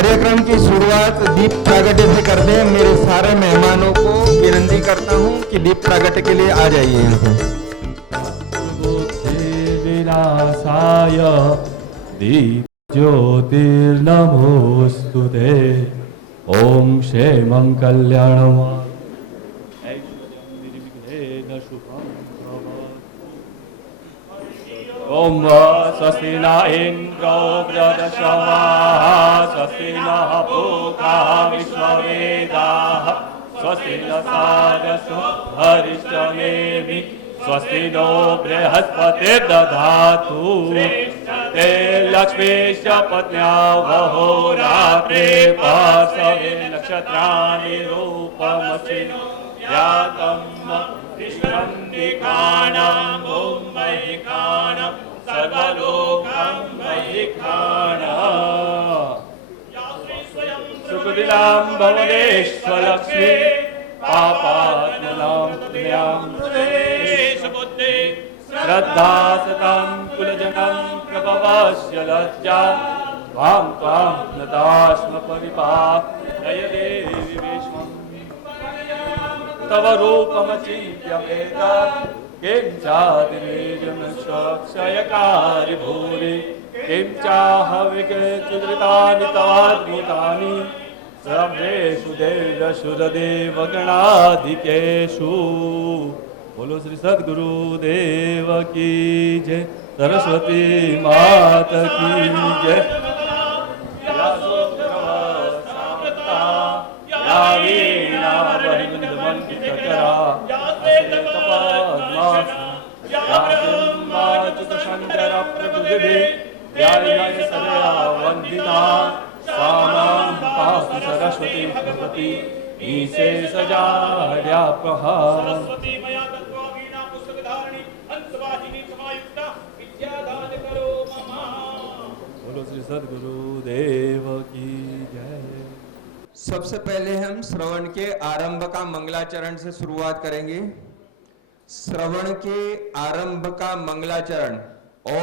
कार्यक्रम की शुरुआत दीप प्रागट्य से कर दें। मेरे सारे मेहमानों को विनती करता हूं कि दीप प्रागट्य के लिए आ जाइए यहाँ पे। विनाशाय दीप ज्योतिर्नमोस्तुते। ओम क्षेमं कल्याणं ऐश्वर्यं निर्विघ्नेन शुभं भवतु। ओम स्वस्ति न इंद्रो वृद्धश्रवाः स्वस्ति नः पूषा विश्ववेदाः स्वस्ति नस्तार्क्ष्यो अरिष्टनेमिः स्वस्ति नो बृहस्पतिर्दधातु ते लक्ष्मीश्च पत्न्या वहोरात्रे पार्श्वे नक्षत्राणि रूपमसि यातं विश्वन्दिकानां महिकानां सर्वलोकं महिकानां सुकृतिनां भवनेश्वरलक्ष्मी पापात्मनां पुण्यां श्रद्धा सतां कुलजनं प्रभवस्य लज्जा त्वां त्वां नतास्म परिपालय देवी विश्वम् तव रूपमचिन्त्यमेता किं चातिरेजनक्षयकारि भूरि किं चाहविकचित्रितानि तवाद्भुतानि सर्वेषु देवशुरदेवगणाधिकेषु। बोलो श्री सद्गुरु देव की जय, सरस्वती मात की जय। या वीणा बहिर्मन्दितकरा शंकर प्रभुदिभिः या सदा वन्दिता सा मां पातु सरस्वती सरस्वती ईशे सजाड्या प्रहार। सरस्वती मया दत्त्वा वीणा पुस्तकधारिणी हंसवाहिनी समायुक्ता विद्यादान करो मम। बोलो श्री सद्गुरु देव की जय। सबसे पहले हम श्रवण के आरंभ का मंगलाचरण से शुरुआत करेंगे। श्रवण के आरंभ का मंगलाचरण। ओम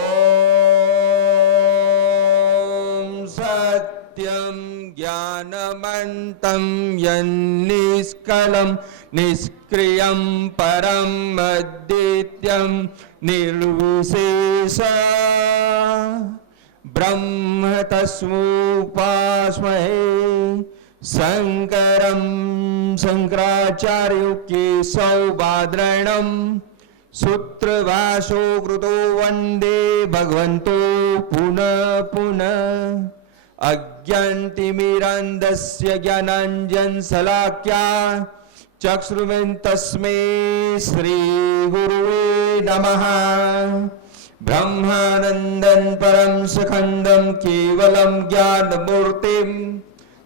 सत्यम ज्ञानमन्तं यन्निष्कलं निष्क्रियं परम अद्वितीयं निर्विशेष ब्रह्म तस्मुपास्महे शंकरं शंकराचार्यो केशवबादरायणं सूत्रभाष्यो कृतो वन्दे भगवन्तो पुनः पुनः। अज्ञानतिमिरान्धस्य ज्ञानाञ्जनशलाकया चक्षुरुन्मिलितं श्रीगुरुवे नमः। ब्रह्मानन्दं परं सुखदं केवलं ज्ञानमूर्तिं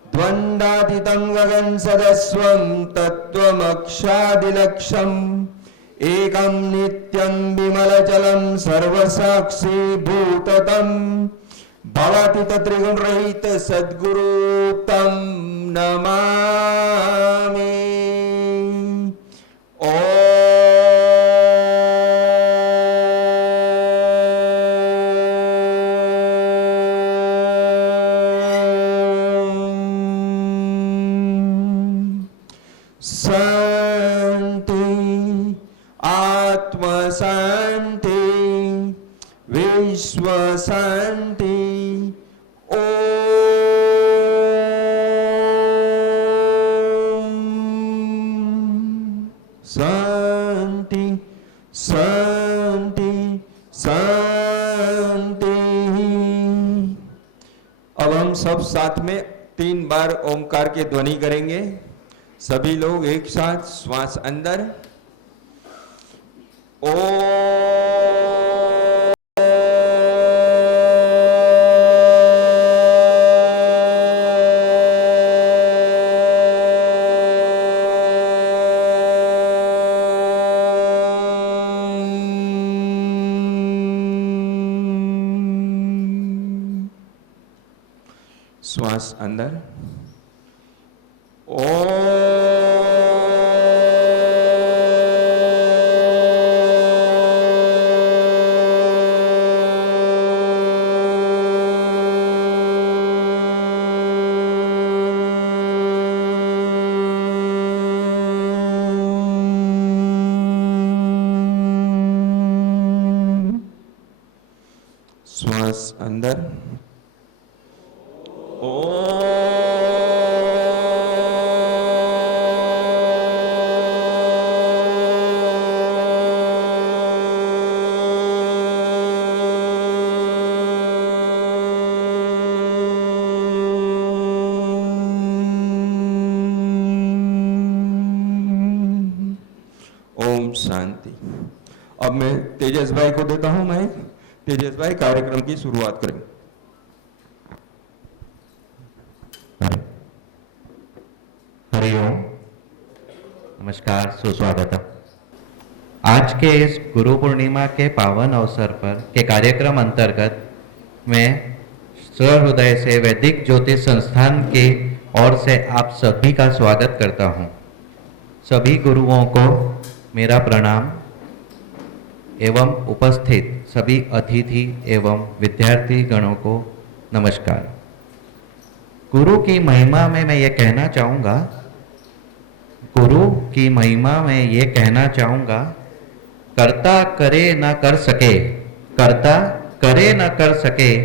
द्वन्द्वातीतं गगनसदस्वं तत्त्वमक्षादिलक्ष्यम् एकं नित्यं विमलजलं सर्वसाक्षीभूतं भवति तत्त्रिगुणरहित सद्गुरु तं नमामि। शांति विश्व शांति। ओम शांति शांति शांति। अब हम सब साथ में 3 बार ओमकार के ध्वनि करेंगे। सभी लोग एक साथ श्वास अंदर ओ श्वास अंदर ओ श्वास अंदर। ओम शांति। अब मैं तेजस भाई को देता हूं माइक। तेजस भाई कार्यक्रम की शुरुआत करें। हरिओम, नमस्कार, सुस्वागत। आज के इस गुरु पूर्णिमा के पावन अवसर पर के कार्यक्रम अंतर्गत मैं सहृदय से वैदिक ज्योतिष संस्थान की ओर से आप सभी का स्वागत करता हूं। सभी गुरुओं को मेरा प्रणाम एवं उपस्थित सभी अतिथि एवं विद्यार्थी गणों को नमस्कार। गुरु की महिमा में मैं ये कहना चाहूँगा, गुरु की महिमा में ये कहना चाहूँगा, कर्ता करे न कर सके, कर्ता करे न कर सके,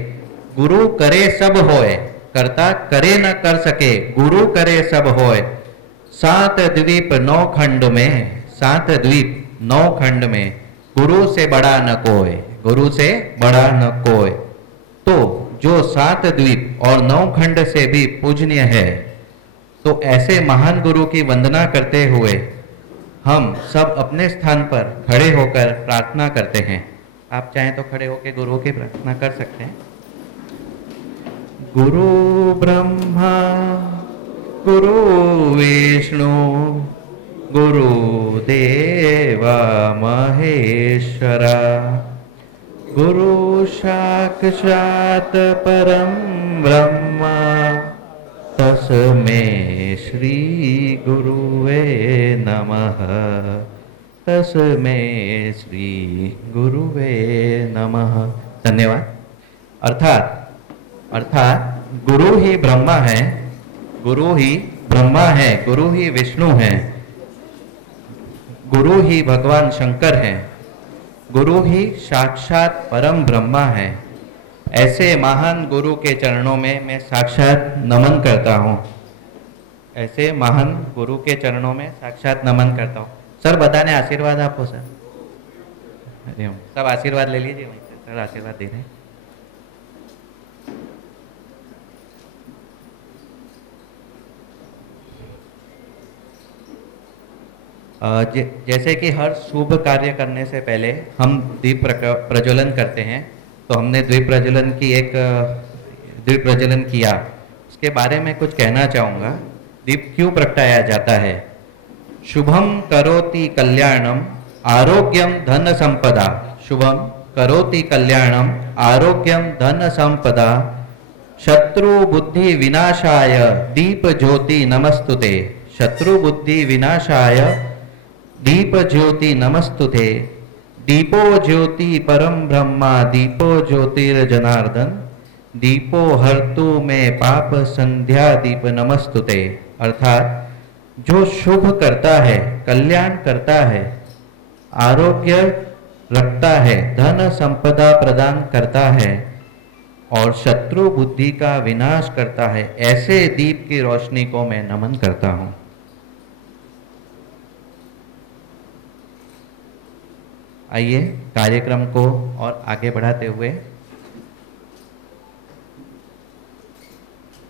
गुरु करे सब होए, कर्ता करे न कर सके, गुरु करे सब होए। 7 द्वीप 9 खंड में, 7 द्वीप 9 खंड में, गुरु से बड़ा न कोई, गुरु से बड़ा न कोई। तो जो 7 द्वीप और 9 खंड से भी पूजनीय है, तो ऐसे महान गुरु की वंदना करते हुए हम सब अपने स्थान पर खड़े होकर प्रार्थना करते हैं। आप चाहें तो खड़े होकर गुरु की प्रार्थना कर सकते हैं। गुरु ब्रह्मा गुरु विष्णु गुरुदेवा महेश्वरा, गुरु साक्षात् परं ब्रह्म, तस्मै श्री गुरुवे नमः, तस्मै श्री गुरुवे नमः। धन्यवाद। अर्थात गुरु ही ब्रह्मा है, गुरु ही ब्रह्मा है, गुरु ही विष्णु है, गुरु ही भगवान शंकर है, गुरु ही साक्षात परम ब्रह्मा है। ऐसे महान गुरु के चरणों में मैं साक्षात नमन करता हूँ। ऐसे महान गुरु के चरणों में साक्षात नमन करता हूँ। सर बताने आशीर्वाद आपको सर। हरिओम। सब आशीर्वाद ले लीजिए वहीं से, सर आशीर्वाद दे रहे हैं। जैसे कि हर शुभ कार्य करने से पहले हम दीप प्रज्वलन करते हैं, तो हमने दीप प्रज्वलन किया, उसके बारे में कुछ कहना चाहूँगा। दीप क्यों प्रगटाया जाता है? शुभम करोति कल्याणम आरोग्यम धन संपदा, शुभम करोति कल्याणम आरोग्यम धन संपदा, शत्रु बुद्धि विनाशाय दीप ज्योति नमस्तुते, शत्रु बुद्धि विनाशाय दीप ज्योति नमस्तुते, दीपो ज्योति परम ब्रह्मा, दीपो ज्योतिर्जनार्दन, दीपो हर्तु में पाप संध्या दीप नमस्तुते। अर्थात जो शुभ करता है, कल्याण करता है, आरोग्य रखता है, धन संपदा प्रदान करता है और शत्रु बुद्धि का विनाश करता है, ऐसे दीप की रोशनी को मैं नमन करता हूँ। आइए कार्यक्रम को और आगे बढ़ाते हुए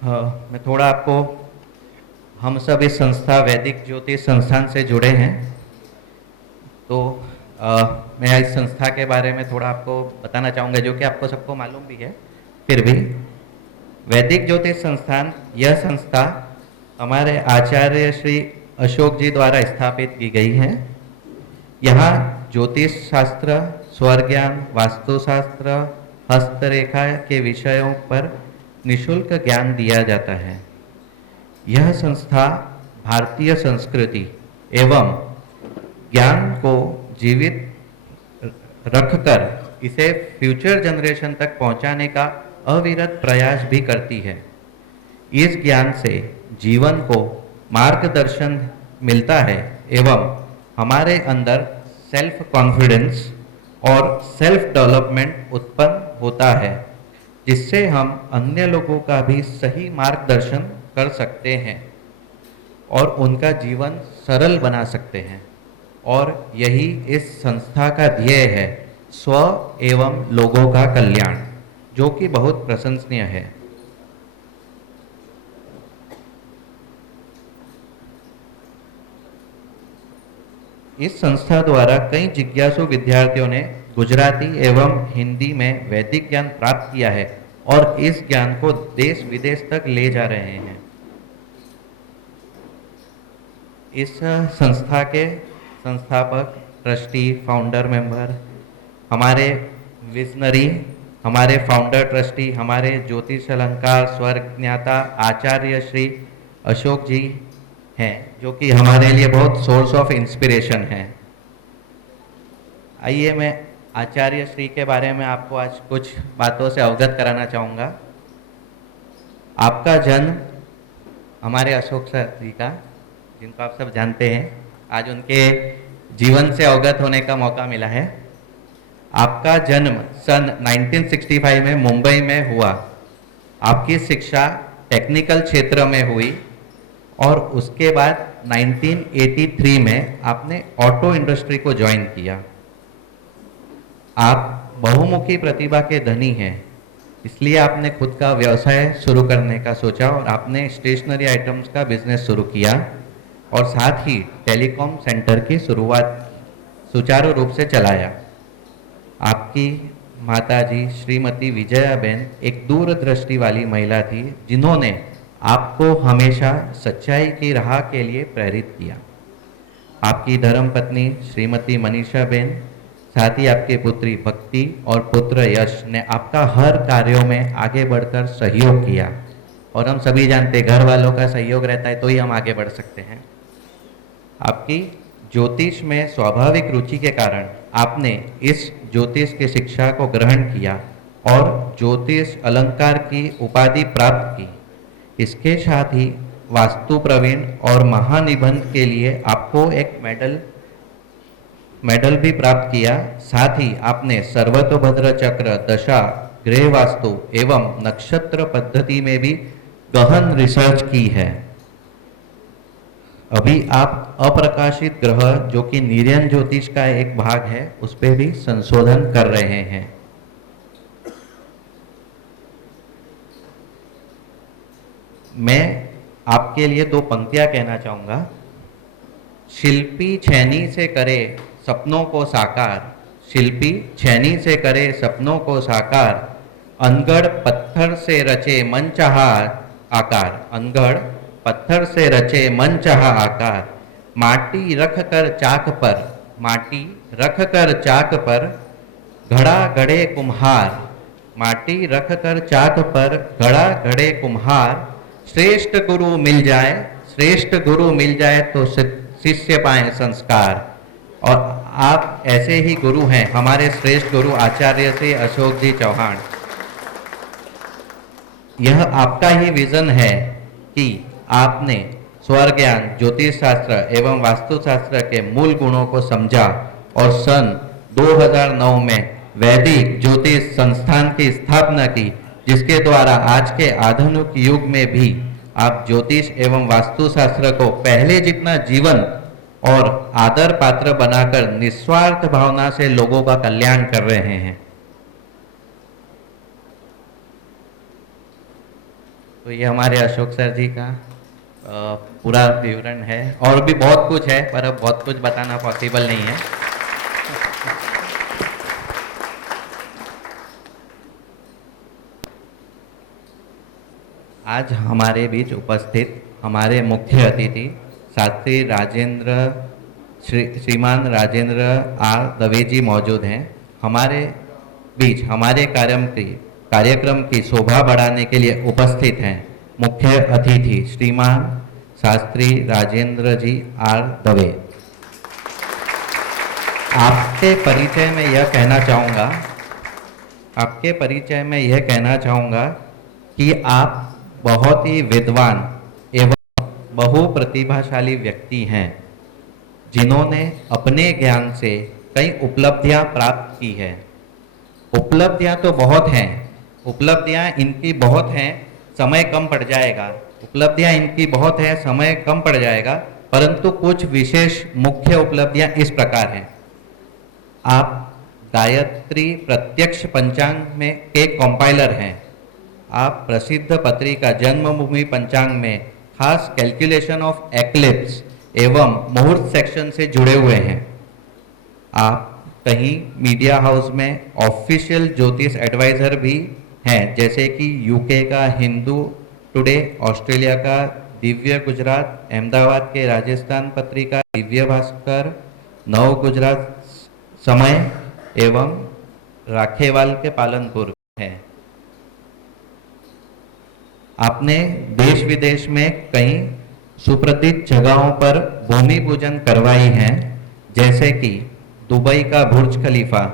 मैं थोड़ा आपको, हम सब इस संस्था वैदिक ज्योतिष संस्थान से जुड़े हैं, तो मैं इस संस्था के बारे में थोड़ा आपको बताना चाहूँगा, जो कि आपको सबको मालूम भी है। फिर भी वैदिक ज्योतिष संस्थान, यह संस्था हमारे आचार्य श्री अशोक जी द्वारा स्थापित की गई है। यहाँ ज्योतिष शास्त्र, स्वर ज्ञान, वास्तुशास्त्र, हस्तरेखा के विषयों पर निःशुल्क ज्ञान दिया जाता है। यह संस्था भारतीय संस्कृति एवं ज्ञान को जीवित रखकर इसे फ्यूचर जनरेशन तक पहुंचाने का अविरत प्रयास भी करती है। इस ज्ञान से जीवन को मार्गदर्शन मिलता है एवं हमारे अंदर सेल्फ कॉन्फिडेंस और सेल्फ डेवलपमेंट उत्पन्न होता है, जिससे हम अन्य लोगों का भी सही मार्गदर्शन कर सकते हैं और उनका जीवन सरल बना सकते हैं। और यही इस संस्था का ध्येय है, स्व एवं लोगों का कल्याण, जो कि बहुत प्रशंसनीय है। इस संस्था द्वारा कई जिज्ञासु विद्यार्थियों ने गुजराती एवं हिंदी में वैदिक ज्ञान प्राप्त किया है और इस ज्ञान को देश विदेश तक ले जा रहे हैं। इस संस्था के संस्थापक, ट्रस्टी, फाउंडर मेंबर, हमारे विजनरी, हमारे फाउंडर ट्रस्टी, हमारे ज्योतिष अलंकार स्वर्गज्ञाता आचार्य श्री अशोक जी हैं, जो कि हमारे लिए बहुत सोर्स ऑफ इंस्पिरेशन है। आइए मैं आचार्य श्री के बारे में आपको आज कुछ बातों से अवगत कराना चाहूँगा। आपका जन्म हमारे अशोक सर जी का, जिनको आप सब जानते हैं, आज उनके जीवन से अवगत होने का मौका मिला है। आपका जन्म सन 1965 में मुंबई में हुआ। आपकी शिक्षा टेक्निकल क्षेत्र में हुई और उसके बाद 1983 में आपने ऑटो इंडस्ट्री को ज्वाइन किया। आप बहुमुखी प्रतिभा के धनी हैं, इसलिए आपने खुद का व्यवसाय शुरू करने का सोचा और आपने स्टेशनरी आइटम्स का बिजनेस शुरू किया और साथ ही टेलीकॉम सेंटर की शुरुआत सुचारू रूप से चलाया। आपकी माताजी श्रीमती विजयाबेन एक दूरदृष्टि वाली महिला थी, जिन्होंने आपको हमेशा सच्चाई की राह के लिए प्रेरित किया। आपकी धर्मपत्नी श्रीमती मनीषाबेन, साथ ही आपकी पुत्री भक्ति और पुत्र यश ने आपका हर कार्यों में आगे बढ़कर सहयोग किया। और हम सभी जानते हैं, घर वालों का सहयोग रहता है तो ही हम आगे बढ़ सकते हैं। आपकी ज्योतिष में स्वाभाविक रुचि के कारण आपने इस ज्योतिष की शिक्षा को ग्रहण किया और ज्योतिष अलंकार की उपाधि प्राप्त की। इसके साथ ही वास्तु प्रवीण और महानिबंध के लिए आपको एक मेडल भी प्राप्त किया। साथ ही आपने सर्वतोभद्र चक्र, दशा, ग्रह वास्तु एवं नक्षत्र पद्धति में भी गहन रिसर्च की है। अभी आप अप्रकाशित ग्रह, जो कि निर्यन ज्योतिष का एक भाग है, उस पर भी संशोधन कर रहे हैं। मैं आपके लिए दो पंक्तियां कहना चाहूंगा। शिल्पी छेनी से करे सपनों को साकार, शिल्पी छेनी से करे सपनों को साकार, अनगढ़ पत्थर से रचे मनचाहा आकार, अनगढ़ पत्थर से रचे मनचाहा आकार, माटी रख कर चाक पर, माटी रख कर चाक पर घड़ा गढ़े कुम्हार, माटी रख कर चाक पर घड़ा गढ़े कुम्हार, श्रेष्ठ गुरु मिल जाए, श्रेष्ठ गुरु मिल जाए तो शिष्य पाए संस्कार। और आप ऐसे ही गुरु हैं, हमारे श्रेष्ठ गुरु आचार्य श्री अशोक जी चौहान। यह आपका ही विजन है कि आपने स्वर ज्ञान, ज्योतिष शास्त्र एवं वास्तुशास्त्र के मूल गुणों को समझा और सन 2009 में वैदिक ज्योतिष संस्थान की स्थापना की, जिसके द्वारा आज के आधुनिक युग में भी आप ज्योतिष एवं वास्तुशास्त्र को पहले जितना जीवन और आदर पात्र बनाकर निस्वार्थ भावना से लोगों का कल्याण कर रहे हैं। तो ये हमारे अशोक सर जी का पूरा विवरण है। और भी बहुत कुछ है, पर अब बहुत कुछ बताना पॉसिबल नहीं है। आज हमारे बीच उपस्थित हमारे मुख्य अतिथि शास्त्री श्रीमान राजेंद्र आर दवे जी मौजूद हैं। हमारे बीच हमारे कार्यक्रम की शोभा बढ़ाने के लिए उपस्थित हैं मुख्य अतिथि श्रीमान शास्त्री राजेंद्र जी आर दवे। आपके परिचय में यह कहना चाहूँगा कि आप बहुत ही विद्वान एवं बहु प्रतिभाशाली व्यक्ति हैं, जिन्होंने अपने ज्ञान से कई उपलब्धियां प्राप्त की है। उपलब्धियां तो बहुत हैं, उपलब्धियां इनकी बहुत हैं, समय कम पड़ जाएगा। उपलब्धियां इनकी बहुत है, समय कम पड़ जाएगा, परंतु कुछ विशेष मुख्य उपलब्धियां इस प्रकार हैं। आप गायत्री प्रत्यक्ष पंचांग में के कंपाइलर हैं। आप प्रसिद्ध पत्रिका जन्मभूमि पंचांग में खास कैलकुलेशन ऑफ एक्लिप्स एवं मुहूर्त सेक्शन से जुड़े हुए हैं। आप कहीं मीडिया हाउस में ऑफिशियल ज्योतिष एडवाइजर भी हैं, जैसे कि यूके का हिंदू टुडे, ऑस्ट्रेलिया का दिव्य गुजरात, अहमदाबाद के राजस्थान पत्रिका दिव्य भास्कर, नव गुजरात समय एवं राखेवाल के पालनपुर है। आपने देश विदेश में कई सुप्रसिद्ध जगहों पर भूमि पूजन करवाई हैं, जैसे कि दुबई का बुर्ज खलीफा,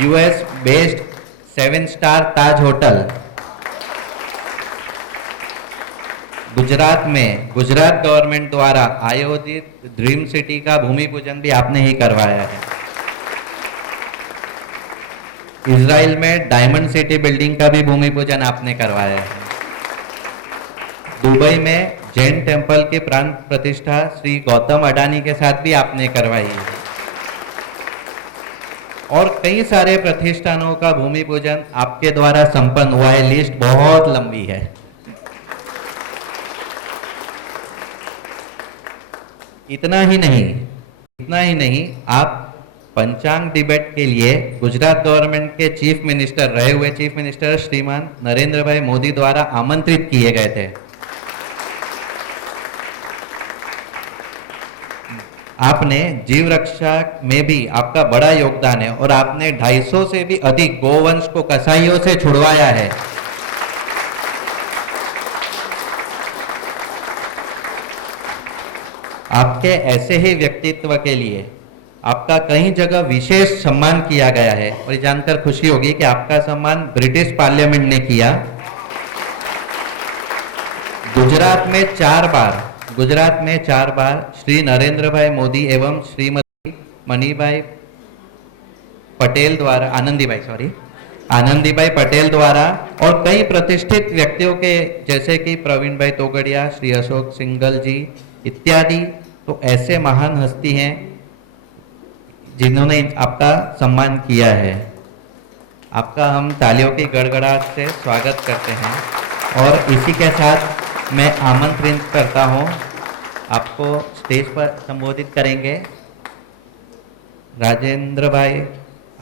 यूएस बेस्ड 7 स्टार ताज होटल, गुजरात में गुजरात गवर्नमेंट द्वारा आयोजित ड्रीम सिटी का भूमि पूजन भी आपने ही करवाया है। इजराइल में डायमंड सिटी बिल्डिंग का भी भूमि पूजन आपने करवाया है। दुबई में जैन टेम्पल की प्राण प्रतिष्ठा श्री गौतम अडानी के साथ भी आपने करवाई है। और कई सारे प्रतिष्ठानों का भूमि पूजन आपके द्वारा संपन्न हुआ है। लिस्ट बहुत लंबी है। इतना ही नहीं, आप पंचांग डिबेट के लिए गुजरात गवर्नमेंट के चीफ मिनिस्टर रहे हुए चीफ मिनिस्टर श्रीमान नरेंद्र भाई मोदी द्वारा आमंत्रित किए गए थे। आपने जीव रक्षा में भी आपका बड़ा योगदान है और आपने 250 से भी अधिक गोवंश को कसाईयों से छुड़वाया है। आपके ऐसे ही व्यक्तित्व के लिए आपका कई जगह विशेष सम्मान किया गया है और ये जानकर खुशी होगी कि आपका सम्मान ब्रिटिश पार्लियामेंट ने किया। गुजरात में 4 बार श्री नरेंद्र भाई मोदी एवं श्रीमती मणिभाई पटेल द्वारा आनंदीबाई पटेल द्वारा और कई प्रतिष्ठित व्यक्तियों के जैसे कि प्रवीण भाई तोगड़िया, श्री अशोक सिंघल जी इत्यादि, तो ऐसे महान हस्ती हैं जिन्होंने आपका सम्मान किया है। आपका हम तालियों की गड़गड़ाहट से स्वागत करते हैं और इसी के साथ मैं आमंत्रित करता हूं, आपको स्टेज पर संबोधित करेंगे राजेंद्र भाई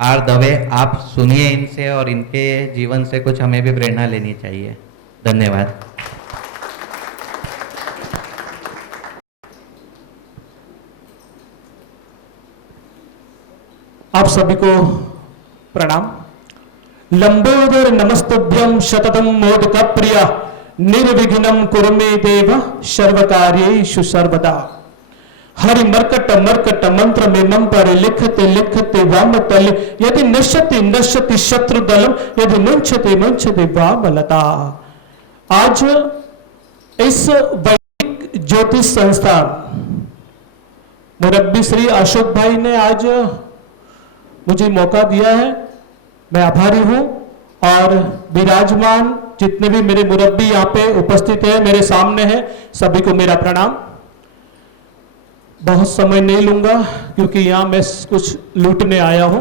आर दवे। आप सुनिए इनसे और इनके जीवन से कुछ हमें भी प्रेरणा लेनी चाहिए। धन्यवाद। आप सभी को प्रणाम। लंबोदर नमस्तुभ्यं शततम मोदक प्रिया निर्विघ्नं कुरु मे देव सर्वकार्येषु सर्वदा। हरि मर्कट मर्कट मंत्र में मम पर लिखते लिखते वाम तल यदि नश्यति नश्यति शत्रु दलम यदि मुंचते मुंचते वामलता। आज इस वैदिक ज्योतिष संस्थान मुरब्बी श्री अशोक भाई ने आज मुझे मौका दिया है, मैं आभारी हूं। और विराजमान जितने भी मेरे मुरब्बी यहाँ पे उपस्थित हैं, मेरे सामने हैं, सभी को मेरा प्रणाम। बहुत समय नहीं लूंगा क्योंकि यहाँ मैं कुछ लूटने आया हूं,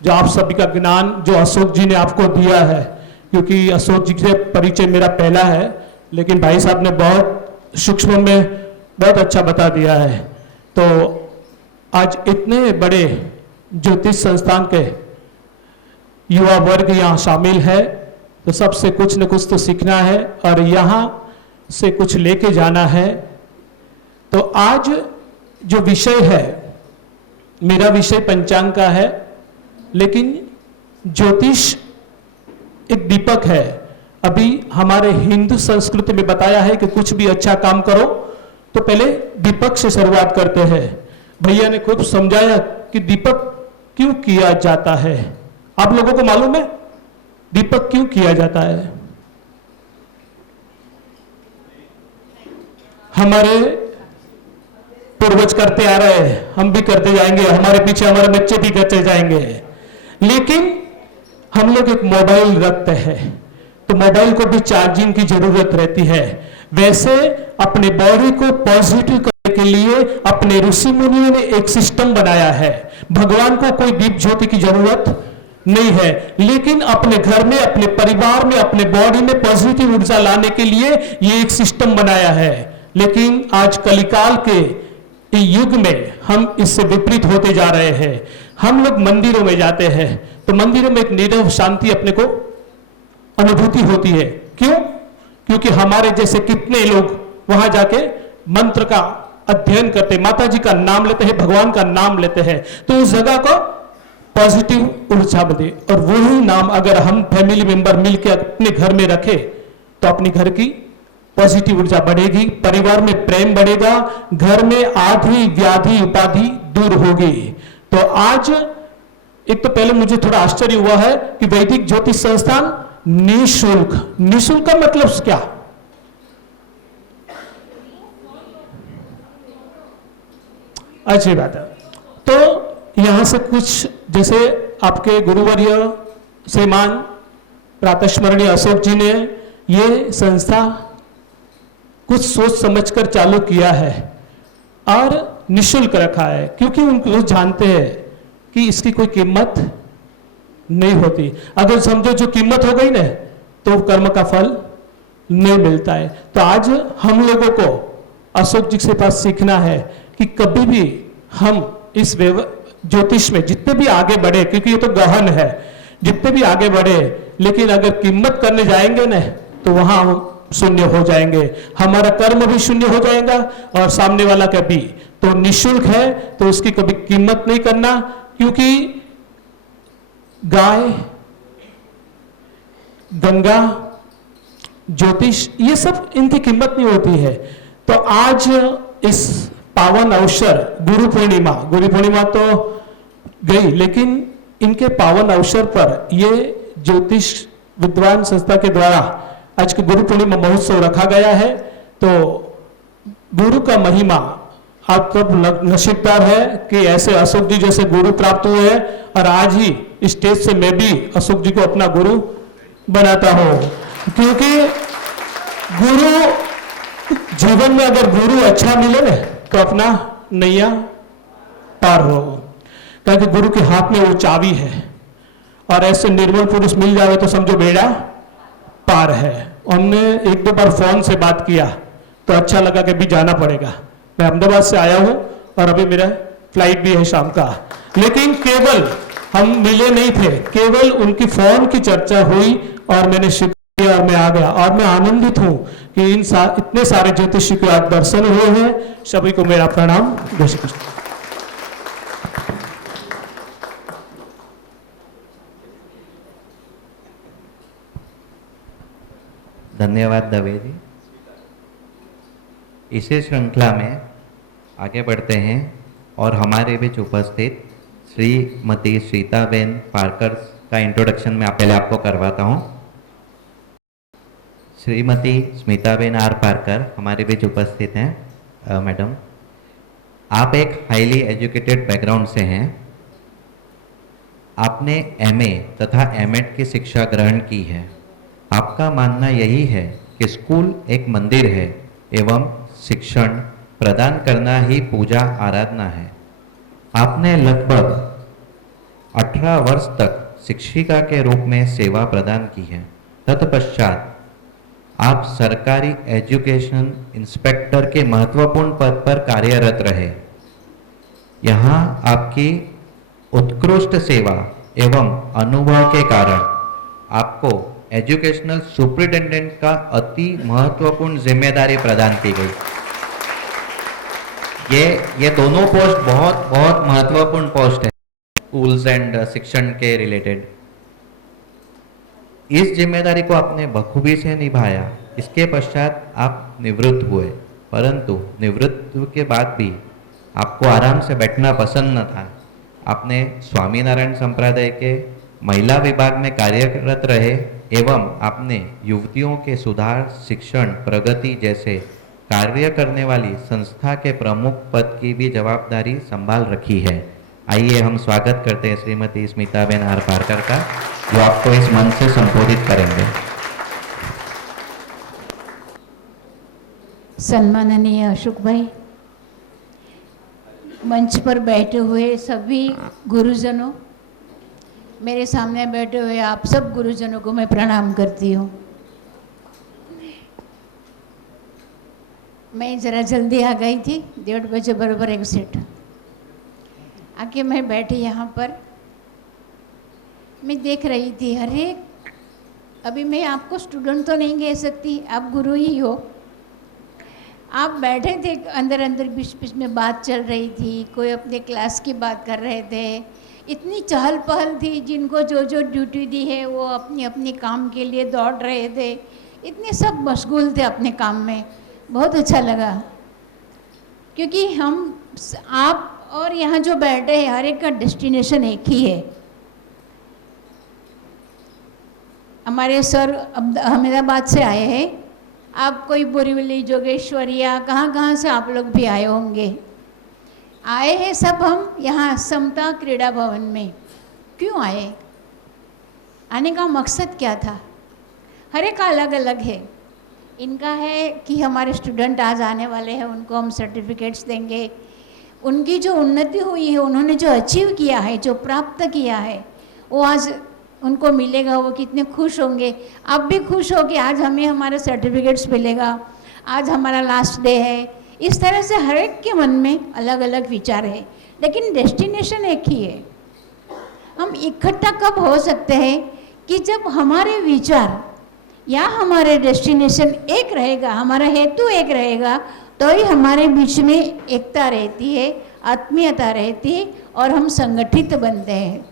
जो आप सभी का ज्ञान जो अशोक जी ने आपको दिया है, क्योंकि अशोक जी से परिचय मेरा पहला है, लेकिन भाई साहब ने बहुत सूक्ष्म में बहुत अच्छा बता दिया है। तो आज इतने बड़े ज्योतिष संस्थान के युवा वर्ग यहाँ शामिल है, तो सबसे कुछ न कुछ तो सीखना है और यहाँ से कुछ लेके जाना है। तो आज जो विषय है, मेरा विषय पंचांग का है, लेकिन ज्योतिष एक दीपक है। अभी हमारे हिंदू संस्कृति में बताया है कि कुछ भी अच्छा काम करो तो पहले दीपक से शुरुआत करते हैं। भैया ने खुद समझाया कि दीपक क्यों किया जाता है। आप लोगों को मालूम है दीपक क्यों किया जाता है? हमारे पूर्वज करते आ रहे हैं, हम भी करते जाएंगे, हमारे पीछे हमारे बच्चे भी करते जाएंगे। लेकिन हम लोग एक मोबाइल रखते हैं, तो मोबाइल को भी चार्जिंग की जरूरत रहती है। वैसे अपने बॉडी को पॉजिटिव करने के लिए अपने ऋषि मुनियों ने एक सिस्टम बनाया है। भगवान को कोई दीप ज्योति की जरूरत नहीं है, लेकिन अपने घर में, अपने परिवार में, अपने बॉडी में पॉजिटिव ऊर्जा लाने के लिए ये एक सिस्टम बनाया है। लेकिन आज कलिकाल के युग में हम इससे विपरीत होते जा रहे हैं। हम लोग मंदिरों में जाते हैं तो मंदिरों में एक नीरव शांति अपने को अनुभूति होती है। क्यों? क्योंकि हमारे जैसे कितने लोग वहां जाके मंत्र का अध्ययन करते, माता जी का नाम लेते हैं, भगवान का नाम लेते हैं, तो उस जगह को पॉजिटिव ऊर्जा मिले। और वही नाम अगर हम फैमिली मेंबर मिलकर अपने घर में रखें तो अपने घर की पॉजिटिव ऊर्जा बढ़ेगी, परिवार में प्रेम बढ़ेगा, घर में आधि व्याधि उपाधि दूर होगी। तो आज एक तो पहले मुझे थोड़ा आश्चर्य हुआ है कि वैदिक ज्योतिष संस्थान निःशुल्क, निःशुल्क का मतलब क्या? अच्छी बात है। तो यहां से कुछ जैसे आपके गुरुवर्य श्रीमान प्रातस्मरणीय अशोक जी ने ये संस्था कुछ सोच समझकर चालू किया है और निःशुल्क रखा है, क्योंकि उनको जानते हैं कि इसकी कोई कीमत नहीं होती। अगर समझो जो कीमत हो गई ना तो कर्म का फल नहीं मिलता है। तो आज हम लोगों को अशोक जी से पास सीखना है कि कभी भी हम इस ज्योतिष में जितने भी आगे बढ़े, क्योंकि ये तो गहन है, जितने भी आगे बढ़े, लेकिन अगर कीमत करने जाएंगे ना तो वहां हम शून्य हो जाएंगे, हमारा कर्म भी शून्य हो जाएगा और सामने वाला का भी। तो निःशुल्क है तो उसकी कभी कीमत नहीं करना, क्योंकि गाय, गंगा, ज्योतिष ये सब इनकी कीमत नहीं होती है। तो आज इस पावन अवसर गुरु पूर्णिमा तो गई, लेकिन इनके पावन अवसर पर ये ज्योतिष विद्वान संस्था के द्वारा आज के गुरु पूर्णिमा महोत्सव रखा गया है। तो गुरु का महिमा, आप सब नसीबदार है कि ऐसे अशोक जी जैसे गुरु प्राप्त हुए हैं, और आज ही स्टेज से मैं भी अशोक जी को अपना गुरु बनाता हूं, क्योंकि गुरु जीवन में अगर गुरु अच्छा मिले ना तो अपना नैया पार हो, क्योंकि गुरु के हाथ में वो चाबी है, और ऐसे निर्मल पुरुष मिल जाए तो समझो बेड़ा पार है। हमने एक दो बार फोन से बात किया तो अच्छा लगा कि भी जाना पड़ेगा। मैं अहमदाबाद से आया हूं और अभी मेरा फ्लाइट भी है शाम का, लेकिन केवल हम मिले नहीं थे, केवल उनकी फोन की चर्चा हुई और मैंने शुक्रिया और मैं आ गया। और मैं आनंदित हूं कि इतने सारे ज्योतिषी के आज दर्शन हुए हैं। सभी को मेरा प्रणाम। जय श्री कृष्ण। धन्यवाद दवे जी। इसी श्रृंखला में आगे बढ़ते हैं और हमारे बीच उपस्थित श्रीमती श्रीताबेन पारकर का इंट्रोडक्शन मैं पहले आपको करवाता हूं। श्रीमती स्मिताबेन आर पारकर हमारे बीच उपस्थित हैं। मैडम, आप एक हाईली एजुकेटेड बैकग्राउंड से हैं। आपने एमए तथा एमएड की शिक्षा ग्रहण की है। आपका मानना यही है कि स्कूल एक मंदिर है एवं शिक्षण प्रदान करना ही पूजा आराधना है। आपने लगभग 18 वर्ष तक शिक्षिका के रूप में सेवा प्रदान की है। तत्पश्चात आप सरकारी एजुकेशन इंस्पेक्टर के महत्वपूर्ण पद पर कार्यरत रहे। यहाँ आपकी उत्कृष्ट सेवा एवं अनुभव के कारण आपको एजुकेशनल सुपरिटेंडेंट का अति महत्वपूर्ण जिम्मेदारी प्रदान की गई। ये दोनों पोस्ट बहुत बहुत महत्वपूर्ण पोस्ट है स्कूल्स एंड शिक्षण के रिलेटेड। इस जिम्मेदारी को आपने बखूबी से निभाया। इसके पश्चात आप निवृत्त हुए, परंतु निवृत्ति के बाद भी आपको आराम से बैठना पसंद न था। आपने स्वामीनारायण संप्रदाय के महिला विभाग में कार्यरत रहे एवं आपने युवतियों के सुधार, शिक्षण, प्रगति जैसे कार्य करने वाली संस्था के प्रमुख पद की भी जवाबदारी संभाल रखी है। आइए हम स्वागत करते हैं श्रीमती स्मिताबेन आर पारकर का, जो आपको इस मंच से संबोधित करेंगे। सम्माननीय अशोक भाई, मंच पर बैठे हुए सभी गुरुजनों, मेरे सामने बैठे हुए आप सब गुरुजनों को मैं प्रणाम करती हूँ। मैं ज़रा जल्दी आ गई थी, 1:30 बजे बराबर एग्जिट आके मैं बैठी यहाँ पर। मैं देख रही थी, अरे अभी मैं आपको स्टूडेंट तो नहीं कह सकती, आप गुरु ही हो। आप बैठे थे, अंदर अंदर बीच बीच में बात चल रही थी, कोई अपने क्लास की बात कर रहे थे, इतनी चहल पहल थी, जिनको जो जो ड्यूटी दी है वो अपनी अपनी काम के लिए दौड़ रहे थे, इतने सब मशगूल थे अपने काम में। बहुत अच्छा लगा, क्योंकि आप और यहाँ जो बैठे हैं हर एक का डेस्टिनेशन एक ही है। हमारे सर अहमदाबाद से आए हैं, आप कोई बोरीवली, जोगेश्वरिया, कहाँ से आप लोग भी आए होंगे। आए हैं सब हम यहाँ समता क्रीड़ा भवन में। क्यों आए, आने का मकसद क्या था? हर एक का अलग अलग है। इनका है कि हमारे स्टूडेंट आज आने वाले हैं, उनको हम सर्टिफिकेट्स देंगे, उनकी जो उन्नति हुई है, उन्होंने जो अचीव किया है, जो प्राप्त किया है, वो आज उनको मिलेगा, वो कितने खुश होंगे। आप भी खुश हो कि आज हमें हमारा सर्टिफिकेट्स मिलेगा, आज हमारा लास्ट डे है। इस तरह से हर एक के मन में अलग अलग विचार है, लेकिन डेस्टिनेशन एक ही है। हम इकट्ठा कब हो सकते हैं कि जब हमारे विचार या हमारे डेस्टिनेशन एक रहेगा, हमारा हेतु एक रहेगा, तो ही हमारे बीच में एकता रहती है, आत्मीयता रहती है और हम संगठित बनते हैं।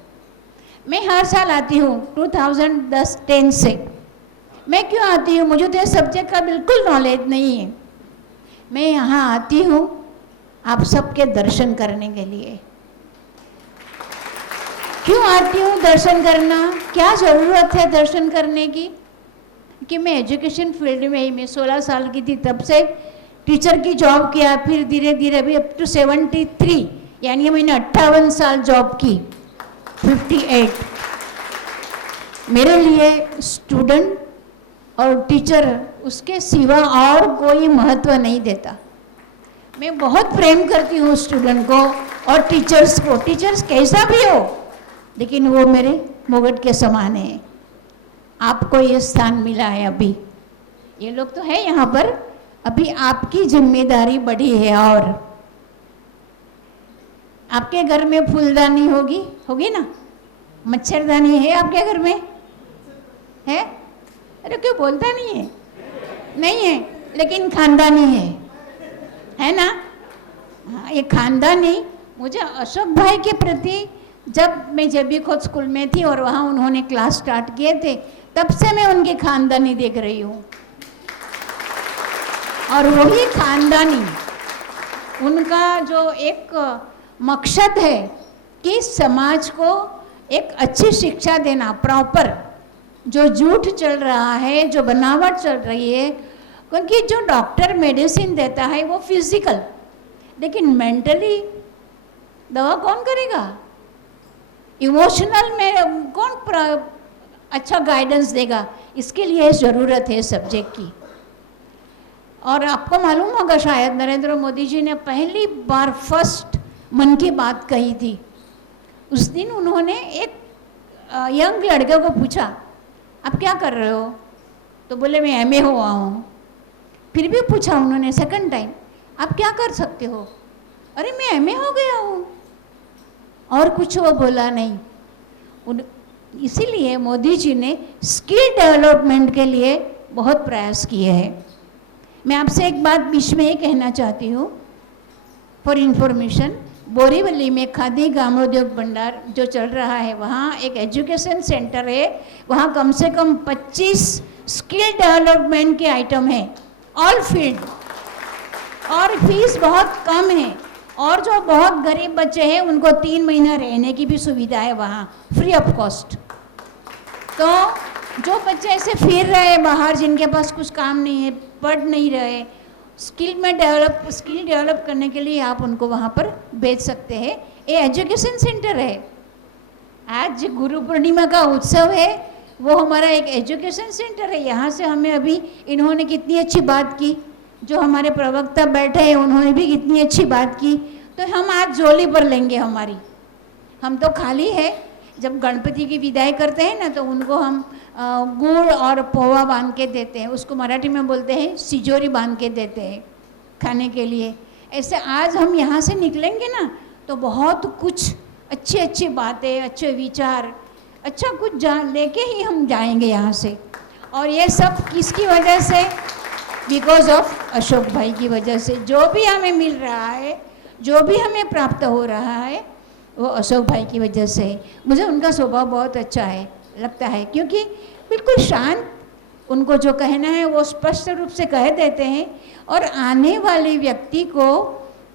मैं हर साल आती हूँ 2010 से। मैं क्यों आती हूँ? मुझे तो ये सब्जेक्ट का बिल्कुल नॉलेज नहीं है। मैं यहाँ आती हूँ आप सबके दर्शन करने के लिए। क्यों आती हूँ दर्शन करना? क्या ज़रूरत है दर्शन करने की? कि मैं एजुकेशन फील्ड में ही, मैं 16 साल की थी तब से टीचर की जॉब किया, फिर धीरे धीरे अभी अप टू 73, यानी मैंने 58 साल जॉब की। 58 मेरे लिए स्टूडेंट और टीचर, उसके सिवा और कोई महत्व नहीं देता। मैं बहुत प्रेम करती हूँ स्टूडेंट को और टीचर्स को। टीचर्स कैसा भी हो, लेकिन वो मेरे मुगट के समान है। आपको ये स्थान मिला है, अभी ये लोग तो है यहाँ पर, अभी आपकी जिम्मेदारी बढ़ी है। और आपके घर में फूलदानी होगी ना? मच्छरदानी है आपके घर में? है? अरे क्यों बोलता नहीं है? नहीं है, लेकिन खानदानी है ना? हाँ, ये खानदानी मुझे अशोक भाई के प्रति, जब भी खुद स्कूल में थी और वहाँ उन्होंने क्लास स्टार्ट किए थे, तब से मैं उनकी खानदानी देख रही हूँ। और वही खानदानी, उनका जो एक मकसद है कि समाज को एक अच्छी शिक्षा देना, प्रॉपर। जो झूठ चल रहा है, जो बनावट चल रही है, क्योंकि जो डॉक्टर मेडिसिन देता है वो फिजिकल, लेकिन मेंटली दवा कौन करेगा? इमोशनल में कौन अच्छा गाइडेंस देगा? इसके लिए ज़रूरत है सब्जेक्ट की। और आपको मालूम होगा शायद, नरेंद्र मोदी जी ने पहली बार फर्स्ट मन की बात कही थी। उस दिन उन्होंने एक यंग लड़के को पूछा, आप क्या कर रहे हो? तो बोले मैं एमए हुआ हूँ। फिर भी पूछा उन्होंने सेकंड टाइम, आप क्या कर सकते हो? अरे मैं एमए हो गया हूँ। और कुछ वो बोला नहीं। इसीलिए मोदी जी ने स्किल डेवलपमेंट के लिए बहुत प्रयास किए हैं। मैं आपसे एक बात बीच में ये कहना चाहती हूँ फॉर इंफॉर्मेशन। बोरीवली में खादी ग्रामोद्योग भंडार जो चल रहा है, वहाँ एक एजुकेशन सेंटर है। वहाँ कम से कम 25 स्किल डेवलपमेंट के आइटम हैं, ऑल फील्ड, और फीस बहुत कम है। और जो बहुत गरीब बच्चे हैं उनको 3 महीना रहने की भी सुविधा है वहाँ, फ्री ऑफ कॉस्ट। तो जो बच्चे ऐसे फिर रहे बाहर, जिनके पास कुछ काम नहीं है, पढ़ नहीं रहे, स्किल डेवलप करने के लिए आप उनको वहाँ पर भेज सकते हैं। ये एजुकेशन सेंटर है। आज गुरु पूर्णिमा का उत्सव है, वो हमारा एक एजुकेशन सेंटर है। यहाँ से हमें अभी इन्होंने कितनी अच्छी बात की, जो हमारे प्रवक्ता बैठे हैं उन्होंने भी कितनी अच्छी बात की। तो हम आज झोली भर लेंगे हमारी, हम तो खाली है। जब गणपति की विदाई करते हैं ना तो उनको हम गुड़ और पोहा बांध के देते हैं, उसको मराठी में बोलते हैं सिजोरी बांध के देते हैं खाने के लिए। ऐसे आज हम यहाँ से निकलेंगे ना तो बहुत कुछ अच्छी अच्छी बातें, अच्छे विचार, अच्छा कुछ लेके ही हम जाएंगे यहाँ से। और ये सब किसकी वजह से? बिकॉज ऑफ अशोक भाई की वजह से। जो भी हमें मिल रहा है, जो भी हमें प्राप्त हो रहा है, वो अशोक भाई की वजह से है। मुझे उनका स्वभाव बहुत अच्छा है लगता है, क्योंकि बिल्कुल शांत, उनको जो कहना है वो स्पष्ट रूप से कह देते हैं और आने वाले व्यक्ति को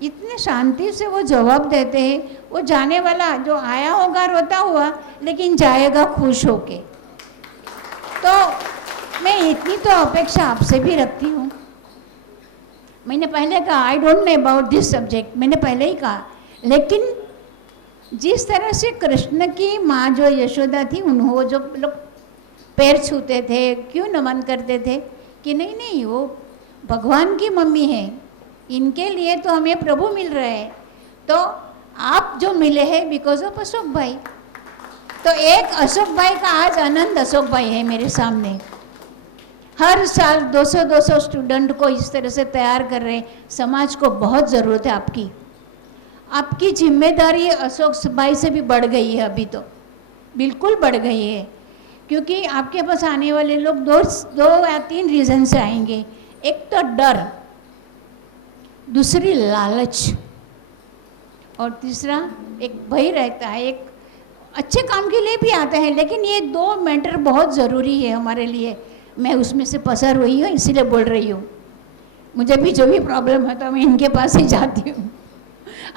इतने शांति से वो जवाब देते हैं। वो जाने वाला जो आया होगा रोता हुआ, लेकिन जाएगा खुश होके। तो मैं इतनी तो अपेक्षा आपसे भी रखती हूँ। मैंने पहले कहा I don't know about this subject, मैंने पहले ही कहा, लेकिन जिस तरह से कृष्ण की माँ जो यशोदा थी, उन्होंने जो लोग पैर छूते थे, क्यों नमन करते थे कि नहीं नहीं वो भगवान की मम्मी है, इनके लिए तो हमें प्रभु मिल रहे हैं। तो आप जो मिले हैं बिकॉज ऑफ अशोक भाई। तो एक अशोक भाई का आज आनंद अशोक भाई है मेरे सामने। हर साल 200-200 स्टूडेंट को इस तरह से तैयार कर रहे हैं। समाज को बहुत ज़रूरत है आपकी। आपकी जिम्मेदारी अशोक भाई से भी बढ़ गई है, अभी तो बिल्कुल बढ़ गई है, क्योंकि आपके पास आने वाले लोग दो या तीन रीज़न से आएंगे। एक तो डर, दूसरी लालच, और तीसरा एक भय रहता है। एक अच्छे काम के लिए भी आते हैं, लेकिन ये दो मैटर बहुत ज़रूरी है हमारे लिए। मैं उसमें से पसार हुई हूँ, इसीलिए बोल रही हूँ। मुझे भी जो भी प्रॉब्लम है तो मैं इनके पास ही जाती हूँ।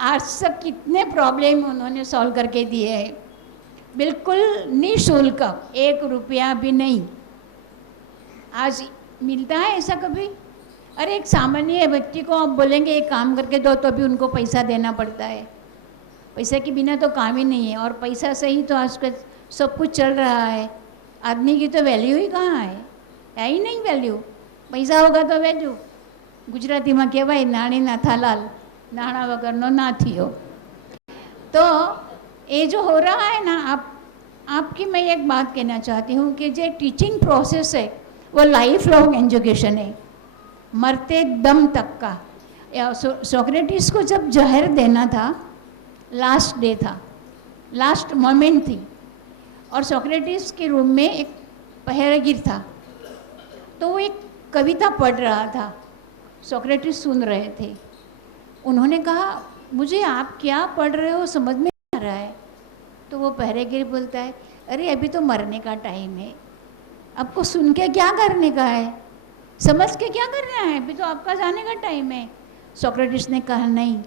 आज तक कितने प्रॉब्लम उन्होंने सॉल्व करके दिए हैं, बिल्कुल निःशुल्क, 1 रुपया भी नहीं। आज मिलता है ऐसा कभी? अरे एक सामान्य व्यक्ति को आप बोलेंगे एक काम करके दो तो भी उनको पैसा देना पड़ता है। पैसे के बिना तो काम ही नहीं है, और पैसा से ही तो आजकल सब कुछ चल रहा है। आदमी की तो वैल्यू ही कहाँ है ही नहीं वैल्यू। पैसा होगा तो वैल्यू। गुजराती में कहेवाय नाणी ना थालाल, नाणा वगरनो ना थियो। तो ये जो हो रहा है ना, आपकी मैं एक बात कहना चाहती हूँ कि जो टीचिंग प्रोसेस है वो लाइफ लॉन्ग एजुकेशन है, मरते दम तक का। सोक्रेटिस को जब जहर देना था, लास्ट डे था, लास्ट मोमेंट थी, और सोक्रेटिस के रूम में एक पहरेगिर था, तो वो एक कविता पढ़ रहा था, सोक्रेटिस सुन रहे थे। उन्होंने कहा मुझे आप क्या पढ़ रहे हो समझ में नहीं आ रहा है। तो वो पहरेगिर बोलता है अरे अभी तो मरने का टाइम है, आपको सुन के क्या करने का है, समझ के क्या करना है, अभी तो आपका जाने का टाइम है। सोक्रेटिस ने कहा नहीं,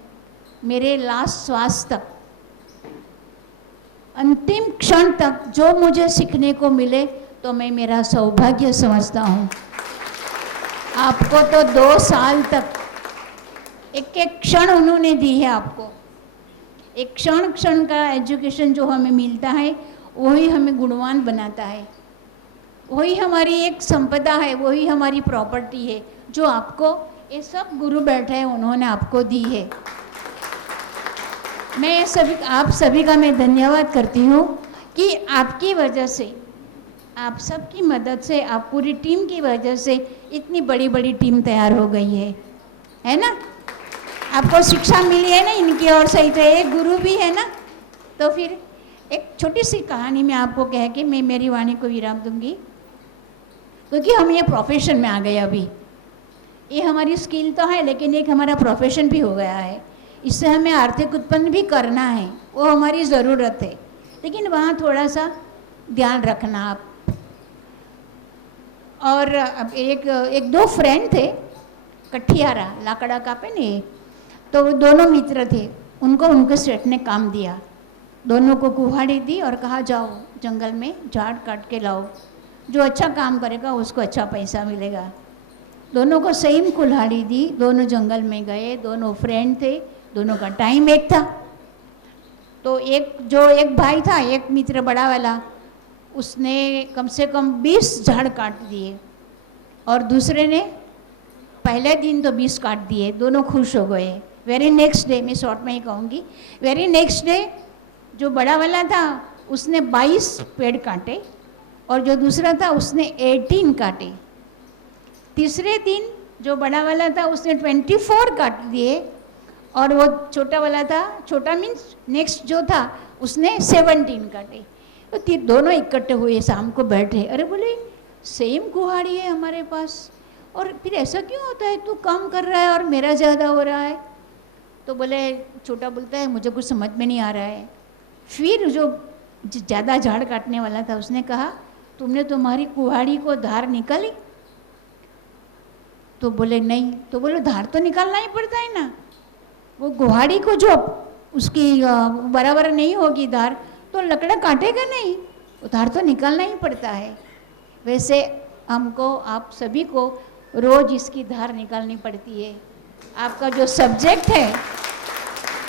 मेरे लास्ट श्वास तक, अंतिम क्षण तक जो मुझे सीखने को मिले तो मैं मेरा सौभाग्य समझता हूँ। आपको तो 2 साल तक एक एक क्षण उन्होंने दी है आपको। एक क्षण क्षण का एजुकेशन जो हमें मिलता है वही हमें गुणवान बनाता है, वही हमारी एक संपदा है, वही हमारी प्रॉपर्टी है जो आपको ये सब गुरु बैठे हैं उन्होंने आपको दी है। मैं आप सभी का मैं धन्यवाद करती हूँ कि आपकी वजह से, आप सबकी मदद से, आप पूरी टीम की वजह से इतनी बड़ी बड़ी टीम तैयार हो गई है ना। आपको शिक्षा मिली है ना इनकी ओर से, तो एक गुरु भी है ना। तो फिर एक छोटी सी कहानी मैं आपको कह के मैं मेरी वाणी को विराम दूंगी, क्योंकि हम ये प्रोफेशन में आ गए। अभी ये हमारी स्किल तो है, लेकिन एक हमारा प्रोफेशन भी हो गया है। इससे हमें आर्थिक उत्पन्न भी करना है, वो हमारी ज़रूरत है, लेकिन वहाँ थोड़ा सा ध्यान रखना आप। और अब एक दो फ्रेंड थे, कठियारा लाकड़ा कापे ने, तो वो दोनों मित्र थे, उनको उनके सेठ ने काम दिया, दोनों को कुल्हाड़ी दी और कहा जाओ जंगल में झाड़ काट के लाओ, जो अच्छा काम करेगा उसको अच्छा पैसा मिलेगा। दोनों को सेम कुल्हाड़ी दी, दोनों जंगल में गए, दोनों फ्रेंड थे, दोनों का टाइम एक था। तो एक भाई था, एक मित्र बड़ा वाला, उसने कम से कम 20 झाड़ काट दिए और दूसरे ने पहले दिन तो 20 काट दिए। दोनों खुश हो गए। वेरी नेक्स्ट डे, मैं शॉर्ट में ही कहूँगी, वेरी नेक्स्ट डे जो बड़ा वाला था उसने 22 पेड़ काटे और जो दूसरा था उसने 18 काटे। तीसरे दिन जो बड़ा वाला था उसने 24 काट दिए और वो छोटा वाला था, छोटा मीन्स नेक्स्ट जो था, उसने 17 काटे। तो दोनों इकट्ठे हुए, शाम को बैठे, अरे बोले सेम कुहाड़ी है हमारे पास और फिर ऐसा क्यों होता है, तू कम कर रहा है और मेरा ज़्यादा हो रहा है। तो बोले, छोटा बोलता है मुझे कुछ समझ में नहीं आ रहा है। फिर जो ज़्यादा झाड़ काटने वाला था उसने कहा, तुमने तुम्हारी कुहाड़ी को धार निकाली? तो बोले नहीं। तो बोले धार तो निकालना ही पड़ता है ना, वो कुहाड़ी को जो उसकी बराबर नहीं होगी धार तो लकड़ा काटेगा नहीं, वो धार तो निकालना ही पड़ता है। वैसे हमको, आप सभी को रोज इसकी धार निकालनी पड़ती है। आपका जो सब्जेक्ट है,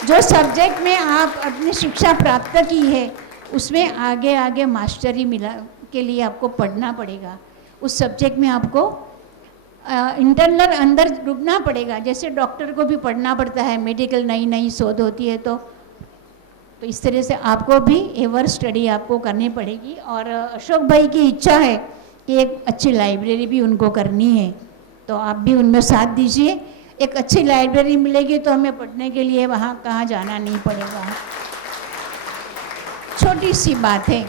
जो सब्जेक्ट में आप अपनी शिक्षा प्राप्त की है, उसमें आगे आगे मास्टरी मिला के लिए आपको पढ़ना पड़ेगा। उस सब्जेक्ट में आपको इंटरनल अंदर डूबना पड़ेगा। जैसे डॉक्टर को भी पढ़ना पड़ता है, मेडिकल नई नई शोध होती है, तो इस तरह से आपको भी एवर स्टडी आपको करनी पड़ेगी। और अशोक भाई की इच्छा है कि एक अच्छी लाइब्रेरी भी उनको करनी है, तो आप भी उनमें साथ दीजिए। एक अच्छी लाइब्रेरी मिलेगी तो हमें पढ़ने के लिए वहाँ कहाँ जाना नहीं पड़ेगा। छोटी सी बात है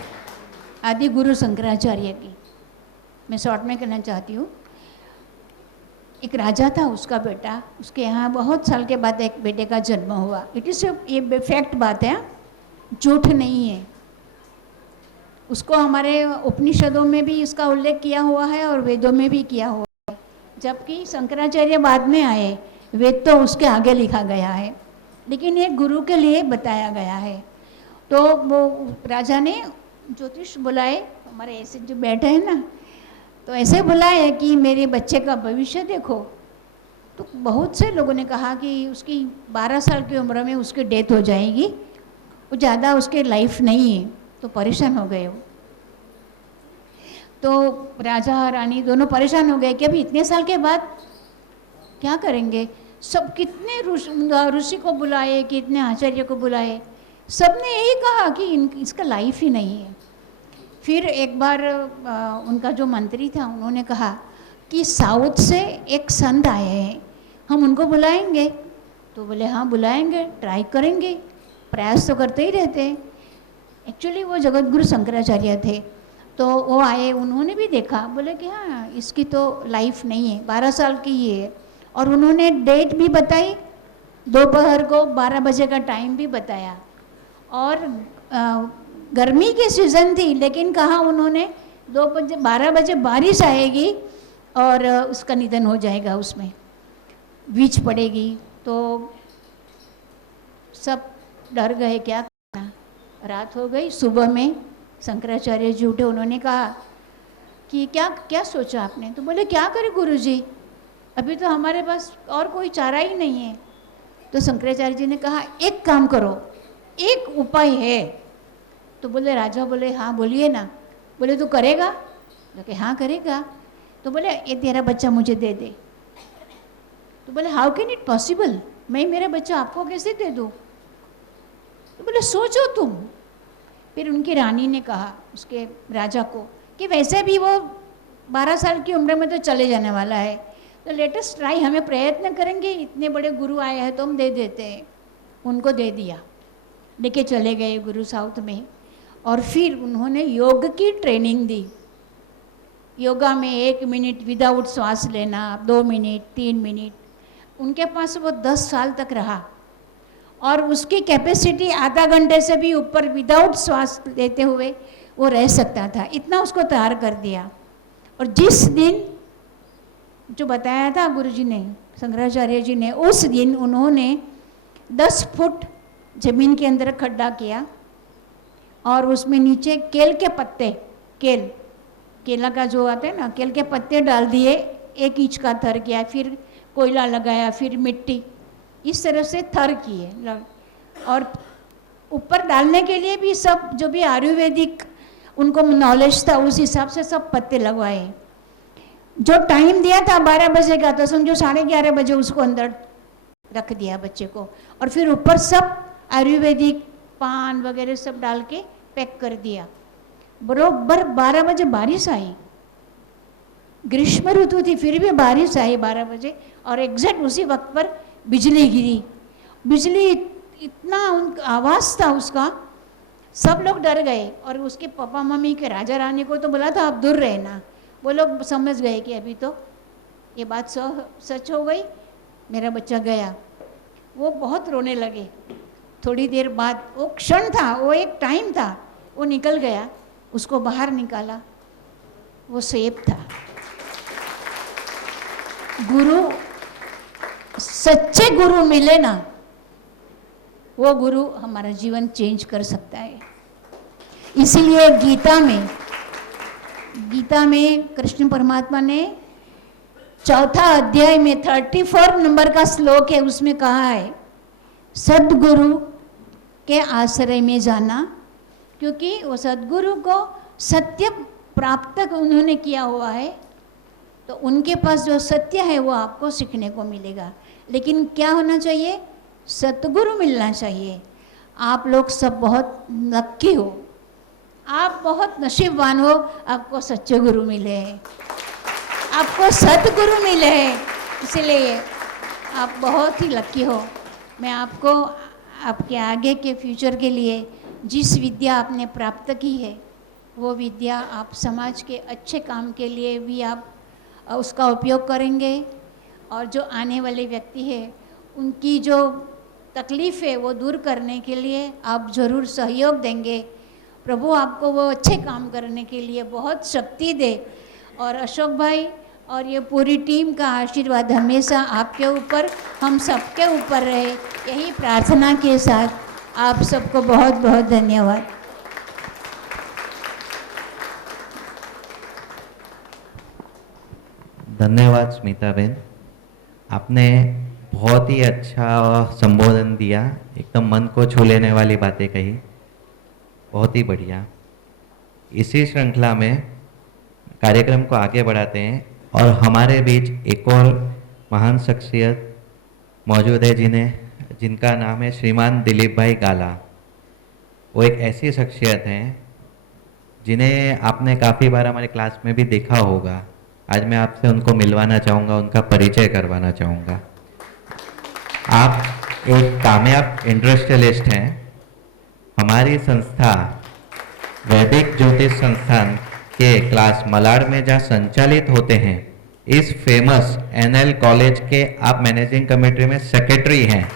आदि गुरु शंकराचार्य की, मैं शॉर्ट में कहना चाहती हूँ। एक राजा था, उसका बेटा, उसके यहाँ बहुत साल के बाद एक बेटे का जन्म हुआ। इट इज़ ये फैक्ट बात है, झूठ नहीं है। उसको हमारे उपनिषदों में भी इसका उल्लेख किया हुआ है और वेदों में भी किया हुआ है, जबकि शंकराचार्य बाद में आए, वेद तो उसके आगे लिखा गया है, लेकिन एक गुरु के लिए बताया गया है। तो वो राजा ने ज्योतिष बुलाए, हमारे ऐसे जो बैठे हैं ना, तो ऐसे बुलाए कि मेरे बच्चे का भविष्य देखो। तो बहुत से लोगों ने कहा कि उसकी 12 साल की उम्र में उसकी डेथ हो जाएगी, वो ज़्यादा उसके लाइफ नहीं है। तो परेशान हो गए वो। तो राजा रानी दोनों परेशान हो गए कि अभी इतने साल के बाद क्या करेंगे। सब कितने ऋषि को बुलाए, कितने आचार्य को बुलाए, सब ने यही कहा कि इसका लाइफ ही नहीं है। फिर एक बार उनका जो मंत्री था उन्होंने कहा कि साउथ से एक संत आए हैं, हम उनको बुलाएंगे। तो बोले हाँ बुलाएंगे, ट्राई करेंगे, प्रयास तो करते ही रहते हैं। एक्चुअली वो जगत गुरु शंकराचार्य थे। तो वो आए, उन्होंने भी देखा, बोले कि हाँ इसकी तो लाइफ नहीं है, 12 साल की ही है। और उन्होंने डेट भी बताई, दोपहर को 12 बजे का टाइम भी बताया। और गर्मी की सीज़न थी, लेकिन कहा उन्होंने 12 बजे बारिश आएगी और उसका निधन हो जाएगा, उसमें बीच पड़ेगी। तो सब डर गए, क्या करना। रात हो गई, सुबह में शंकराचार्य जी उठे, उन्होंने कहा कि क्या क्या सोचा आपने। तो बोले क्या करें गुरुजी, अभी तो हमारे पास और कोई चारा ही नहीं है। तो शंकराचार्य जी ने कहा एक काम करो, एक उपाय है। तो बोले राजा बोले हाँ बोलिए ना। बोले तू करेगा? बोले हाँ करेगा। तो बोले ये तेरा बच्चा मुझे दे दे। तो बोले हाउ कैन इट पॉसिबल, मैं मेरा बच्चा आपको कैसे दे दूँ। तो बोले सोचो तुम। फिर उनकी रानी ने कहा उसके राजा को कि वैसे भी वो 12 साल की उम्र में तो चले जाने वाला है, तो लेटेस्ट ट्राई, हमें प्रयत्न करेंगे, इतने बड़े गुरु आए हैं तो हम दे देते हैं। उनको दे दिया, लेके चले गए गुरु साउथ में। और फिर उन्होंने योग की ट्रेनिंग दी। योगा में 1 मिनट विदाउट श्वास लेना, 2 मिनट, 3 मिनट, उनके पास वो 10 साल तक रहा। और उसकी कैपेसिटी आधा घंटे से भी ऊपर विदाउट श्वास लेते हुए वो रह सकता था, इतना उसको तैयार कर दिया। और जिस दिन जो बताया था गुरुजी ने, शंकराचार्य जी ने, उस दिन उन्होंने 10 फुट जमीन के अंदर खड्डा किया और उसमें नीचे केल के पत्ते, केला का जो आता है ना, केल के पत्ते डाल दिए 1 इंच का थर किया, फिर कोयला लगाया, फिर मिट्टी, इस तरह से थर किए। और ऊपर डालने के लिए भी सब जो भी आयुर्वेदिक उनको नॉलेज था उस हिसाब से सब पत्ते लगवाए। जो टाइम दिया था 12 बजे का, तो समझो 11:30 बजे उसको अंदर रख दिया बच्चे को, और फिर ऊपर सब आयुर्वेदिक पान वगैरह सब डाल के पैक कर दिया। बरोबर 12 बजे बारिश आई, ग्रीष्म ऋतु थी फिर भी बारिश आई 12 बजे, और एग्जैक्ट उसी वक्त पर बिजली गिरी। बिजली इतना आवाज़ था उसका, सब लोग डर गए। और उसके पापा मम्मी के राजा रानी को तो बोला था आप दूर रहना, वो लोग समझ गए कि अभी तो ये बात सच हो गई, मेरा बच्चा गया। वो बहुत रोने लगे। थोड़ी देर बाद, वो क्षण था, वो एक टाइम था, वो निकल गया। उसको बाहर निकाला, वो सेब था। गुरु, सच्चे गुरु मिले ना, वो गुरु हमारा जीवन चेंज कर सकता है। इसीलिए गीता में कृष्ण परमात्मा ने 4 अध्याय में 34 नंबर का श्लोक है, उसमें कहा है सद्गुरु के आश्रय में जाना, क्योंकि वो सद्गुरु को सत्य प्राप्त उन्होंने किया हुआ है, तो उनके पास जो सत्य है वो आपको सीखने को मिलेगा। लेकिन क्या होना चाहिए? सतगुरु मिलना चाहिए। आप लोग सब बहुत लक्की हो, आप बहुत नसीबवान हो, आपको सच्चे गुरु मिले हैं, आपको सतगुरु मिले हैं, इसलिए आप बहुत ही लक्की हो। मैं आपको आपके आगे के फ्यूचर के लिए जिस विद्या आपने प्राप्त की है, वो विद्या आप समाज के अच्छे काम के लिए भी आप उसका उपयोग करेंगे, और जो आने वाले व्यक्ति है उनकी जो तकलीफ़ है वो दूर करने के लिए आप ज़रूर सहयोग देंगे। प्रभु आपको वो अच्छे काम करने के लिए बहुत शक्ति दे, और अशोक भाई और ये पूरी टीम का आशीर्वाद हमेशा आपके ऊपर, हम सबके ऊपर रहे, यही प्रार्थना के साथ आप सबको बहुत बहुत धन्यवाद। धन्यवाद स्मिता बेन, आपने बहुत ही अच्छा संबोधन दिया, एकदम मन को छू लेने वाली बातें कही, बहुत ही बढ़िया। इसी श्रृंखला में कार्यक्रम को आगे बढ़ाते हैं, और हमारे बीच एक और महान शख्सियत मौजूद है जिनका नाम है श्रीमान दिलीप भाई गाला। वो एक ऐसी शख्सियत हैं जिन्हें आपने काफ़ी बार हमारे क्लास में भी देखा होगा। आज मैं आपसे उनको मिलवाना चाहूँगा, उनका परिचय करवाना चाहूँगा। आप एक कामयाब इंडस्ट्रियलिस्ट हैं। हमारी संस्था वैदिक ज्योतिष संस्थान के क्लास मलाड में जहाँ संचालित होते हैं, इस फेमस NL कॉलेज के आप मैनेजिंग कमेटी में सेक्रेटरी हैं।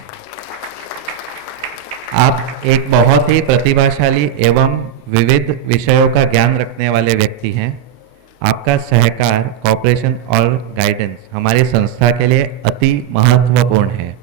आप एक बहुत ही प्रतिभाशाली एवं विविध विषयों का ज्ञान रखने वाले व्यक्ति हैं। आपका सहकार, कॉपरेशन और गाइडेंस हमारी संस्था के लिए अति महत्वपूर्ण है।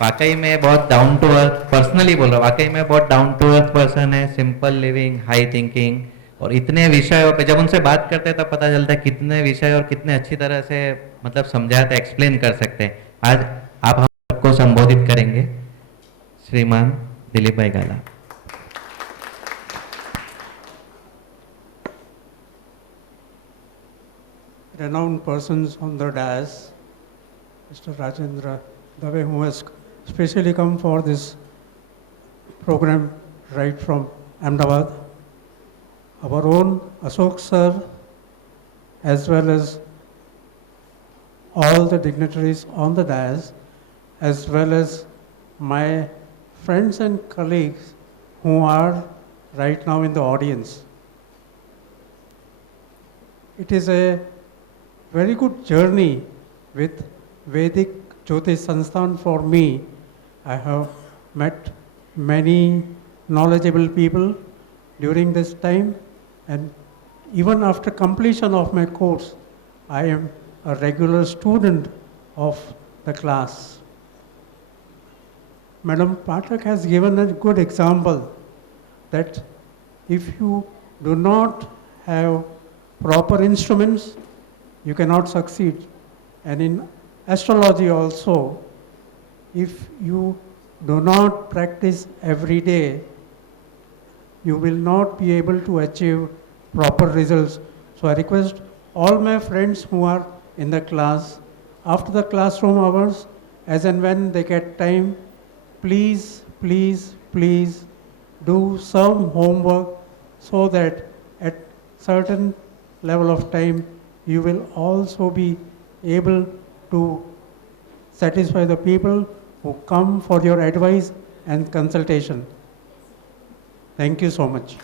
वाकई में बहुत डाउन टू अर्थ, पर्सनली बोल रहा हूँ, वाकई में बहुत डाउन टू अर्थ पर्सन है, सिंपल लिविंग, हाई थिंकिंग, और इतने विषयों पे जब उनसे बात करते हैं तब पता चलता है कितने विषय और कितने अच्छी तरह से मतलब समझाते, एक्सप्लेन कर सकते हैं। आज आप हम सबको संबोधित करेंगे। श्रीमान दिलीप भाई गाला। Renowned persons on the dais, Mr. Rajendra Dave, who has specially come for this program right from Ahmedabad, our own Ashok sir, as well as all the dignitaries on the dais, as well as my friends and colleagues who are right now in the audience. It is a very good journey with Vedic Jyotish Sansthan for me. I have met many knowledgeable people during this time, and even after completion of my course, I am a regular student of the class. Madam Pathak has given a good example that if you do not have proper instruments, you cannot succeed. And in astrology also, if you do not practice every day, you will not be able to achieve proper results. So I request all my friends who are in the class, after the classroom hours, as and when they get time, please, please, please do some homework so that at certain level of time, you will also be able to satisfy the people who come for your advice and consultation. Thank you so much.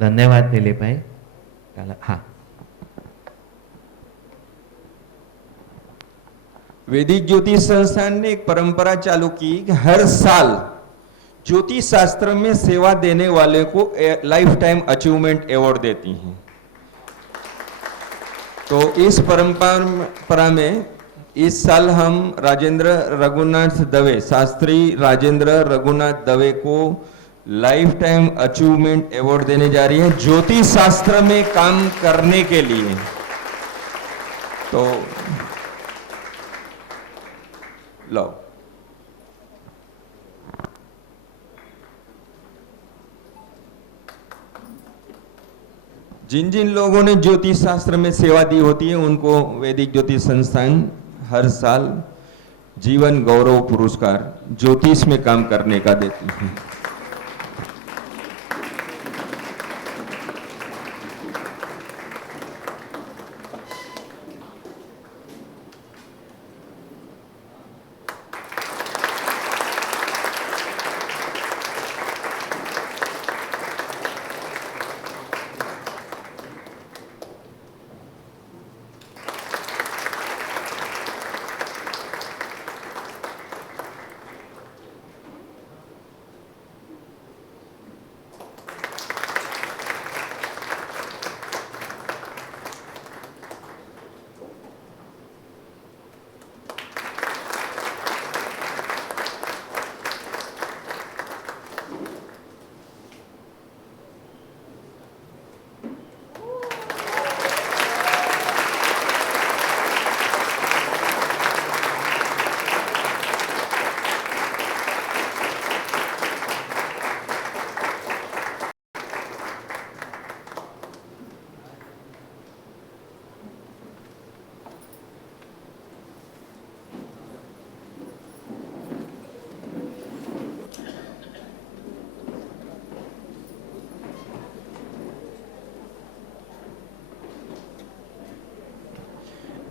धन्यवाद दिलीप भाई. हाँ. वैदिक ज्योतिष संस्थान ने एक परंपरा चालू की कि हर साल ज्योतिष शास्त्र में सेवा देने वाले को लाइफ टाइम अचीवमेंट अवार्ड देती हैं. तो इस परंपरा में इस साल हम राजेंद्र रघुनाथ दवे, शास्त्री राजेंद्र रघुनाथ दवे को लाइफ टाइम अचीवमेंट अवार्ड देने जा रही है ज्योतिष शास्त्र में काम करने के लिए. तो लो. जिन जिन लोगों ने ज्योतिष शास्त्र में सेवा दी होती है उनको वैदिक ज्योतिष संस्थान हर साल जीवन गौरव पुरस्कार ज्योतिष में काम करने का देती है.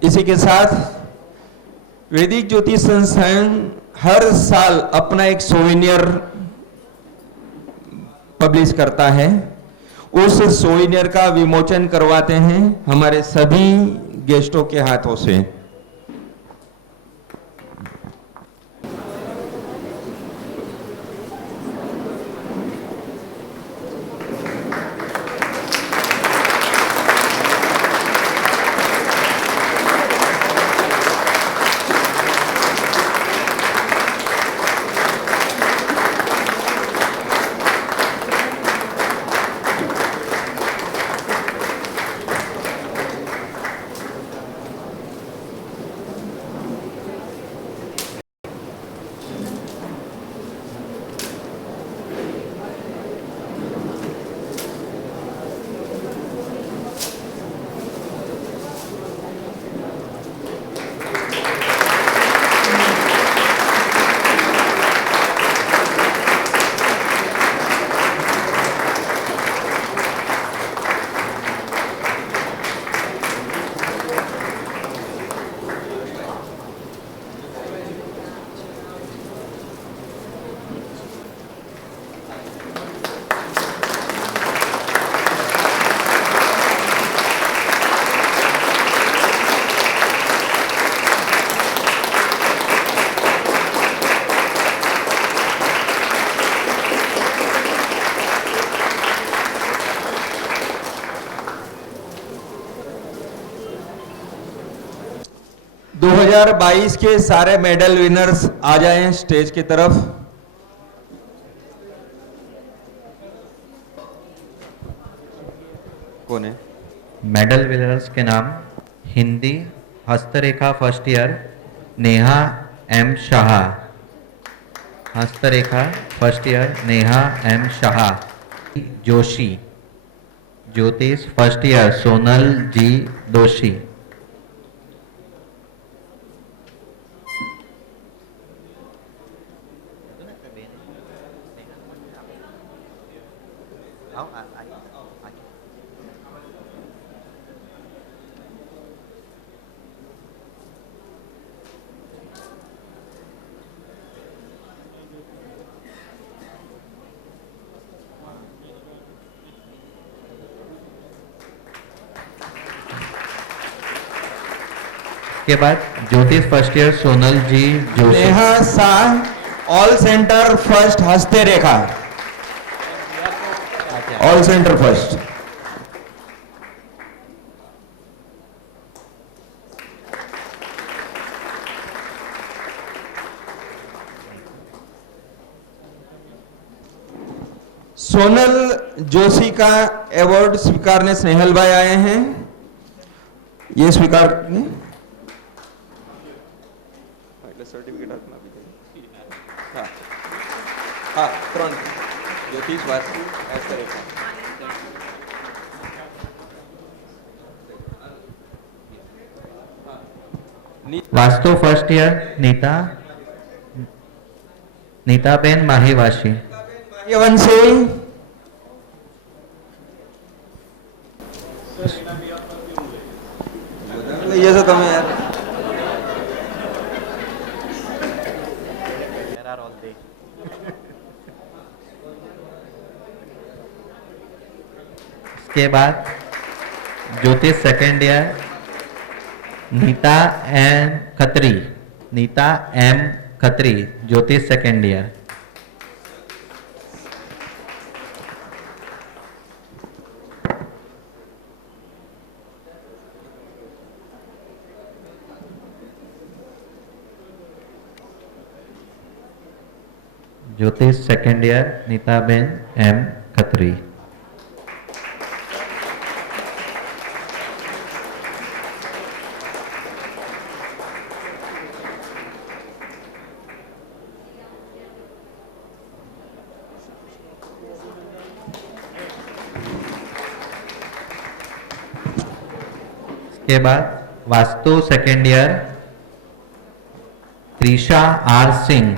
इसी के साथ वैदिक ज्योतिष संस्थान हर साल अपना एक सोवेनियर पब्लिश करता है. उस सोवेनियर का विमोचन करवाते हैं हमारे सभी गेस्टों के हाथों से. दो 2022 के सारे मेडल विनर्स आ जाएं स्टेज की तरफ. कौन है? मेडल विनर्स के नाम: हिंदी हस्तरेखा first year Neha M Shah, हस्तरेखा first year Neha M Shah. Joshi ज्योतिष first year Sonal G Doshi. के बाद ज्योतिष first year Sonal G Joshi. Neha Shah, all centre first हस्ते रेखा, all centre first. Sonal Joshi का अवार्ड स्वीकारने स्नेहल भाई आए हैं, ये स्वीकार करें। सर्टिफिकेट आपने આપી દીધું। હા હા ત્રણ જ્યોતિષ વાસ્તુ હસ્તરેખા। वास्तु फर्स्ट ईयर नीताबेन माहीवाशी। वंशी ये जो તમે यार इसके बाद ज्योतिष second year Nita M Khatri, Nita M Khatri ज्योतिष सेकेंड ईयर। ज्योतिष second year Nitaben M Khatri. के बाद वास्तु second year Trisha R Singh,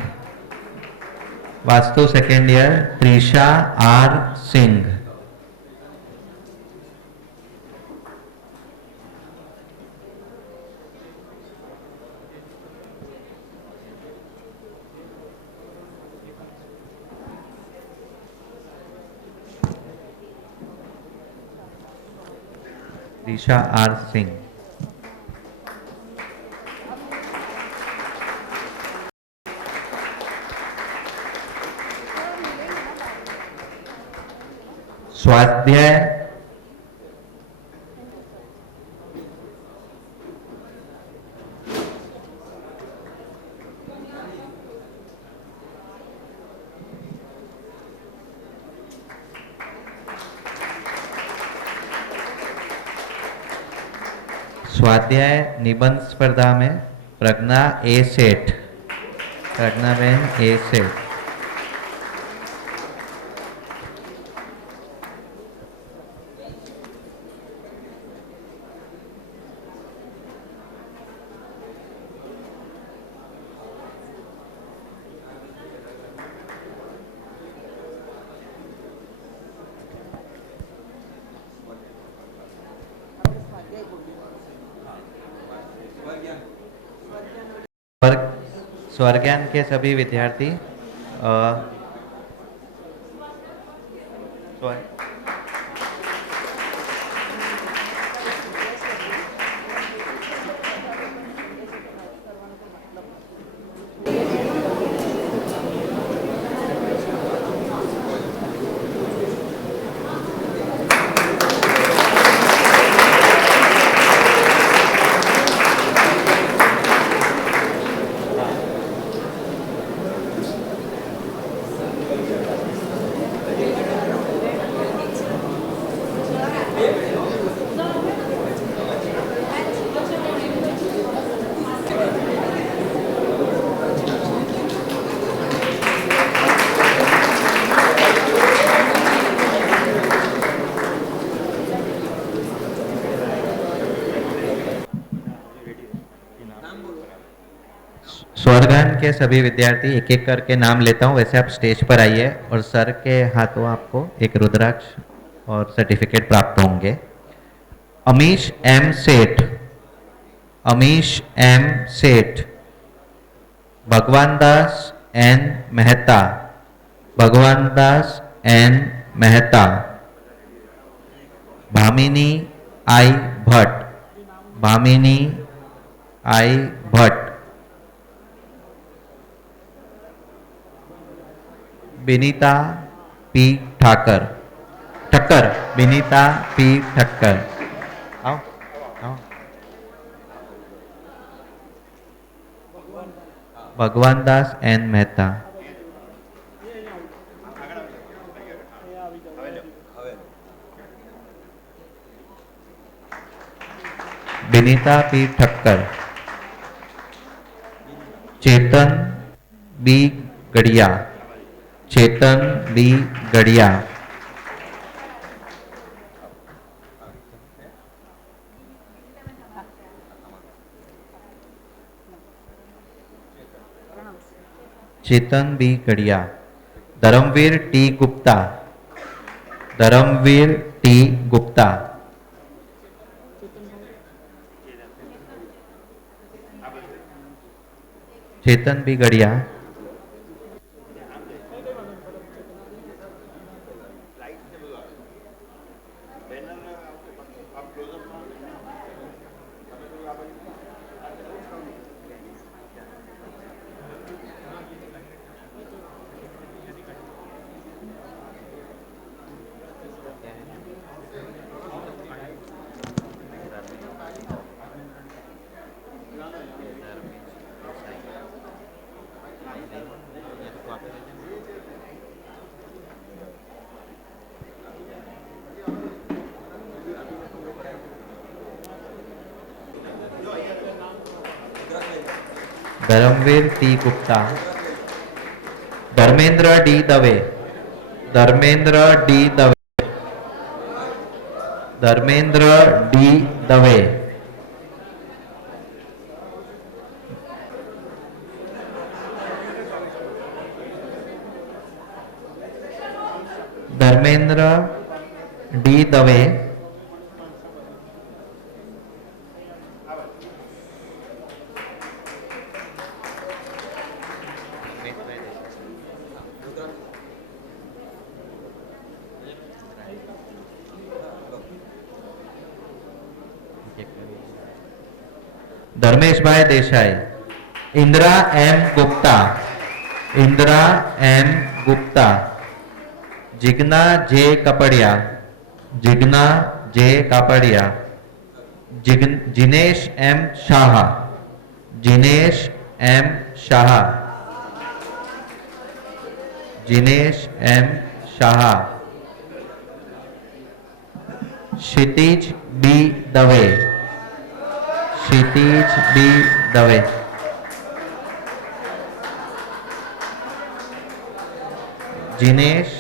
वास्तु second year Trisha R Singh. Trisha R Singh. स्वाध्याय स्वाध्याय निबंध स्पर्धा में प्रज्ञा ए सेठ, प्रज्ञाबेन ए सेठ। स्वर्ज्ञान के सभी विद्यार्थी के सभी विद्यार्थी एक एक करके नाम लेता हूँ, वैसे आप स्टेज पर आइए और सर के हाथों आपको एक रुद्राक्ष और सर्टिफिकेट प्राप्त होंगे। अमीश एम सेठ, अमीश एम सेठ, भगवान Das N Mehta, Bhagwan Das N Mehta, Bhamini I Bhatt, Bhamini I Bhatt, Binita P Thakar, Thakkar, Binita P Thakkar, आओ आओ, Bhagwan Das N Mehta, Binita P Thakkar, Chetan B Gadia, Chetan B Gadia, Chetan B Gadia, Dharmveer T Gupta, Dharmveer T Gupta, Chetan B Gadia, Dharmveer T Gupta, Dharmendra D Dave, Dharmendra D Dave, Dharmendra D Dave, Dharmendra D Dave, Dharmesh bhai Desai, Indira M Gupta, Indira M Gupta, Jigna J Kapadia, Jigna J Kapadia, Jinesh M Shah, Jinesh M Shah, Jinesh M Shah, Kshitij B Dave, Kshitij B Dave, Jinesh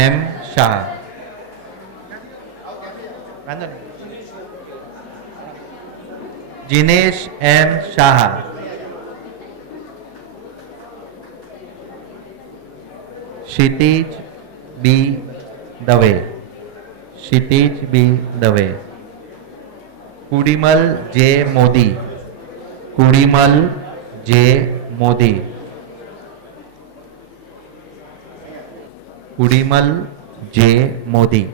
M Shah, Jinesh M Shah, Kshitij B Dave, Kshitij B Dave, Kudimal J Modi, Kudimal J Modi, Kudimal J Modi,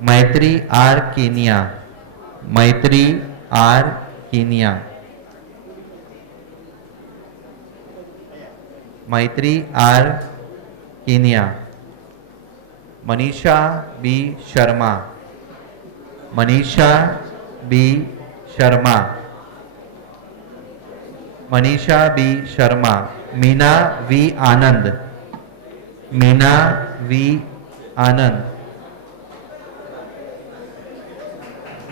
Maitri R Kenia, Maitri R Kenia, Maitri R Kenia, Manisha B Sharma, Manisha B Sharma, Manisha B Sharma, Meena V Anand, Meena V Anand,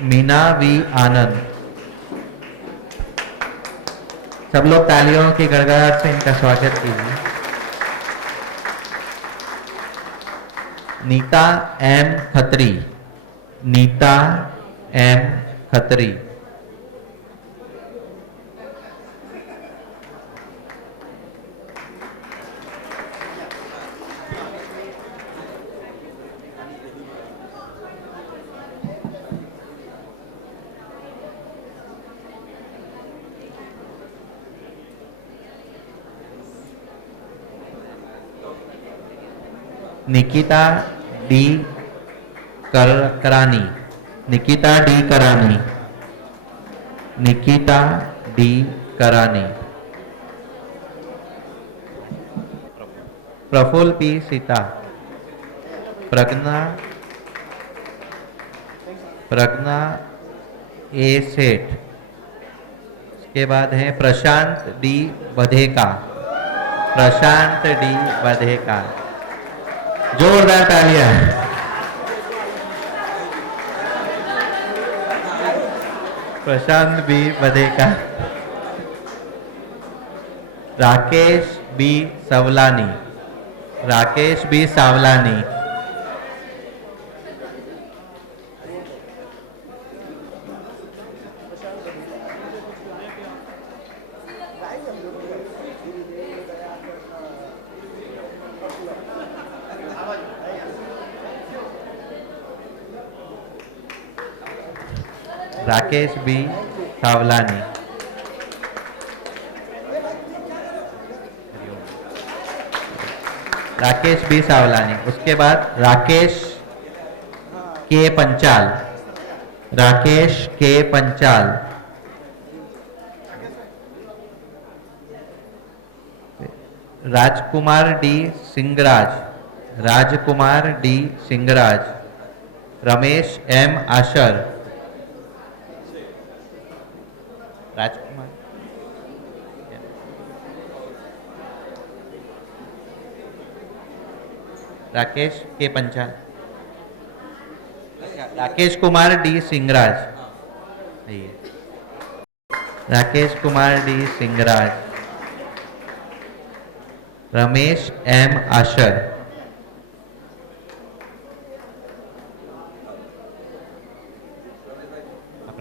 Meena V आनंद। सब लोग तालियों की गड़गड़ाहट से इनका स्वागत कीजिए। Neeta M Khatri, Nita M Khatri, Nikita D Karani, Nikita D Karani, Nikita D Karani. Praful P Sita, Pragya A Seth. इसके बाद है प्रशांत डी बधेका, प्रशांत डी बधेका। जोरदार तालियां। Prashant B Badheka. Rakesh B Savlani, Rakesh B Savlani. Rakesh B Savlani. Rakesh B Savlani. उसके बाद Rakesh K Panchal, Rakesh K Panchal. Rajkumar D Singraj, Rajkumar D Singraj. Ramesh M Ashar, Rajkumar. Rakesh K Panchal, Rakesh Kumar D Singraj, Rakesh Kumar D Singraj. Ramesh M Ashar,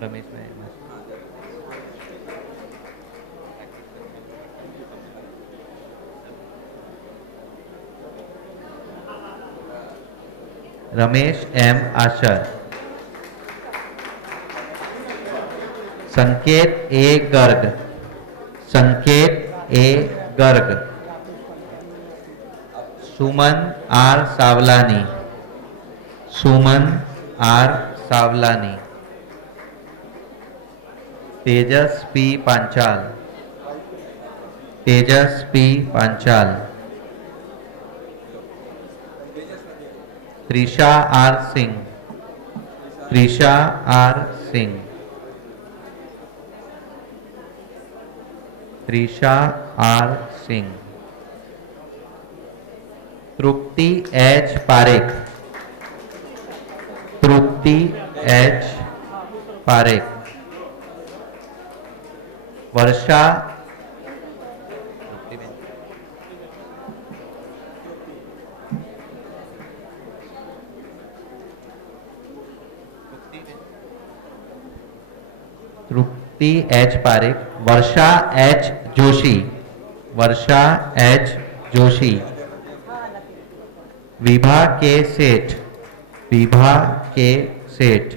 Ramesh में Ramesh M Ashar. Sanket A Garg, Sanket A Garg. Suman R Savlani, Suman R Savlani. Tejas P Panchal, Tejas P Panchal. Trisha R Singh, Trisha R Singh. Trisha R Singh. Tripti H Parekh, Tripti H Parekh. Varsha Tripti H Parekh. Varsha H Joshi, Varsha H Joshi. Vibha K Seth, Vibha K सेठ।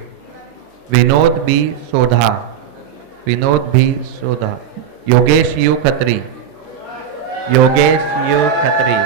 Vinod B Sodha, Vinod भी Sodha. Yogesh U Khatri, Yogesh U Khatri.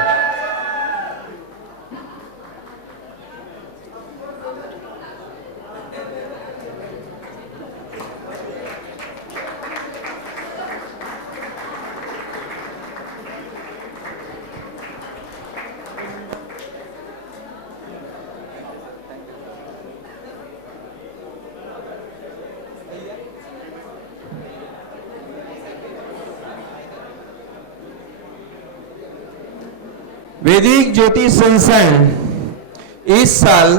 वैदिक ज्योतिष संस्थान इस साल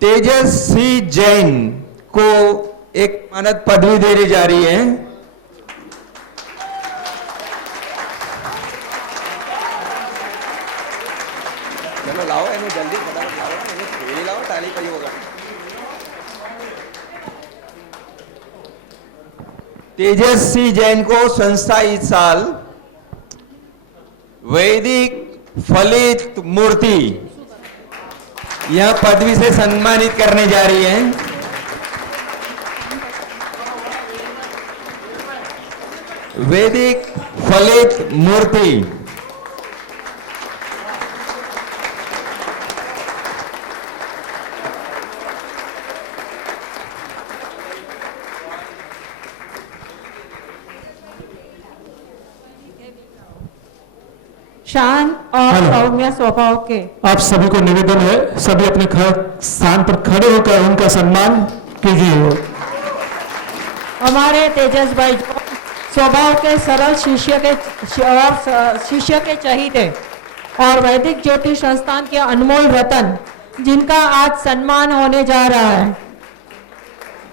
तेजस सी जैन को एक मानद पदवी देने जा रही है। चलो लाओ इन्हें जल्दी फटाफट लाओ, इन्हें थोड़ी लाओ, ताली पड़ी होगा। तेजस सी जैन को संस्था इस साल वैदिक फलित मूर्ति यह पदवी से सम्मानित करने जा रही है। वैदिक फलित मूर्ति शांत और हेलो। सौम्य स्वभाव के। आप सभी को निवेदन है, सभी अपने स्थान पर खड़े होकर उनका सम्मान कीजिए। हमारे तेजस भाई जो स्वभाव के सरल शिष्य के चहीते और वैदिक ज्योतिष संस्थान के अनमोल रतन, जिनका आज सम्मान होने जा रहा है।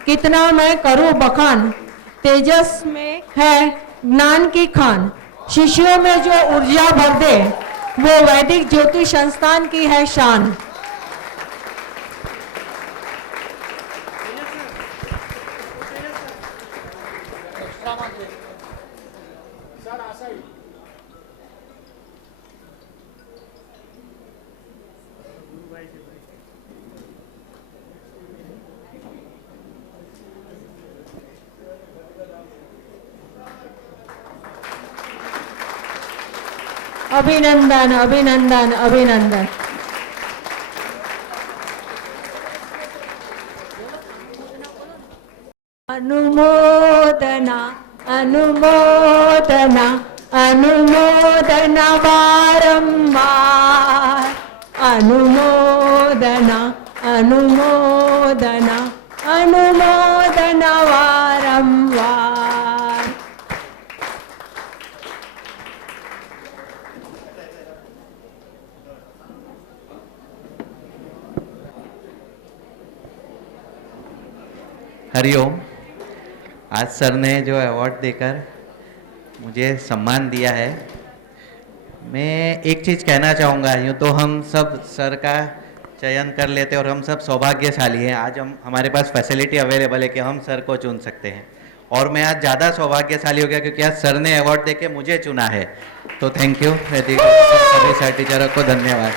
कितना मैं करूं बखान, तेजस में है ज्ञान की खान। शिष्यों में जो ऊर्जा भर दे, वो वैदिक ज्योतिष संस्थान की है शान। अभिनंदन अभिनंदन अभिनंदन। अनुमोदना अनुमोदना अनुमोदना बारंबार। अनुमोदना अनुमोदना अनुमोदना बारंबार। हरिओम। आज सर ने जो अवार्ड देकर मुझे सम्मान दिया है, मैं एक चीज़ कहना चाहूँगा। यूँ तो हम सब सर का चयन कर लेते और हम सब सौभाग्यशाली हैं। आज हमारे पास फैसिलिटी अवेलेबल है कि हम सर को चुन सकते हैं, और मैं आज ज़्यादा सौभाग्यशाली हो गया क्योंकि आज सर ने अवार्ड देके मुझे चुना है। तो थैंक यू वैदिक सभी सर टीचरों को धन्यवाद।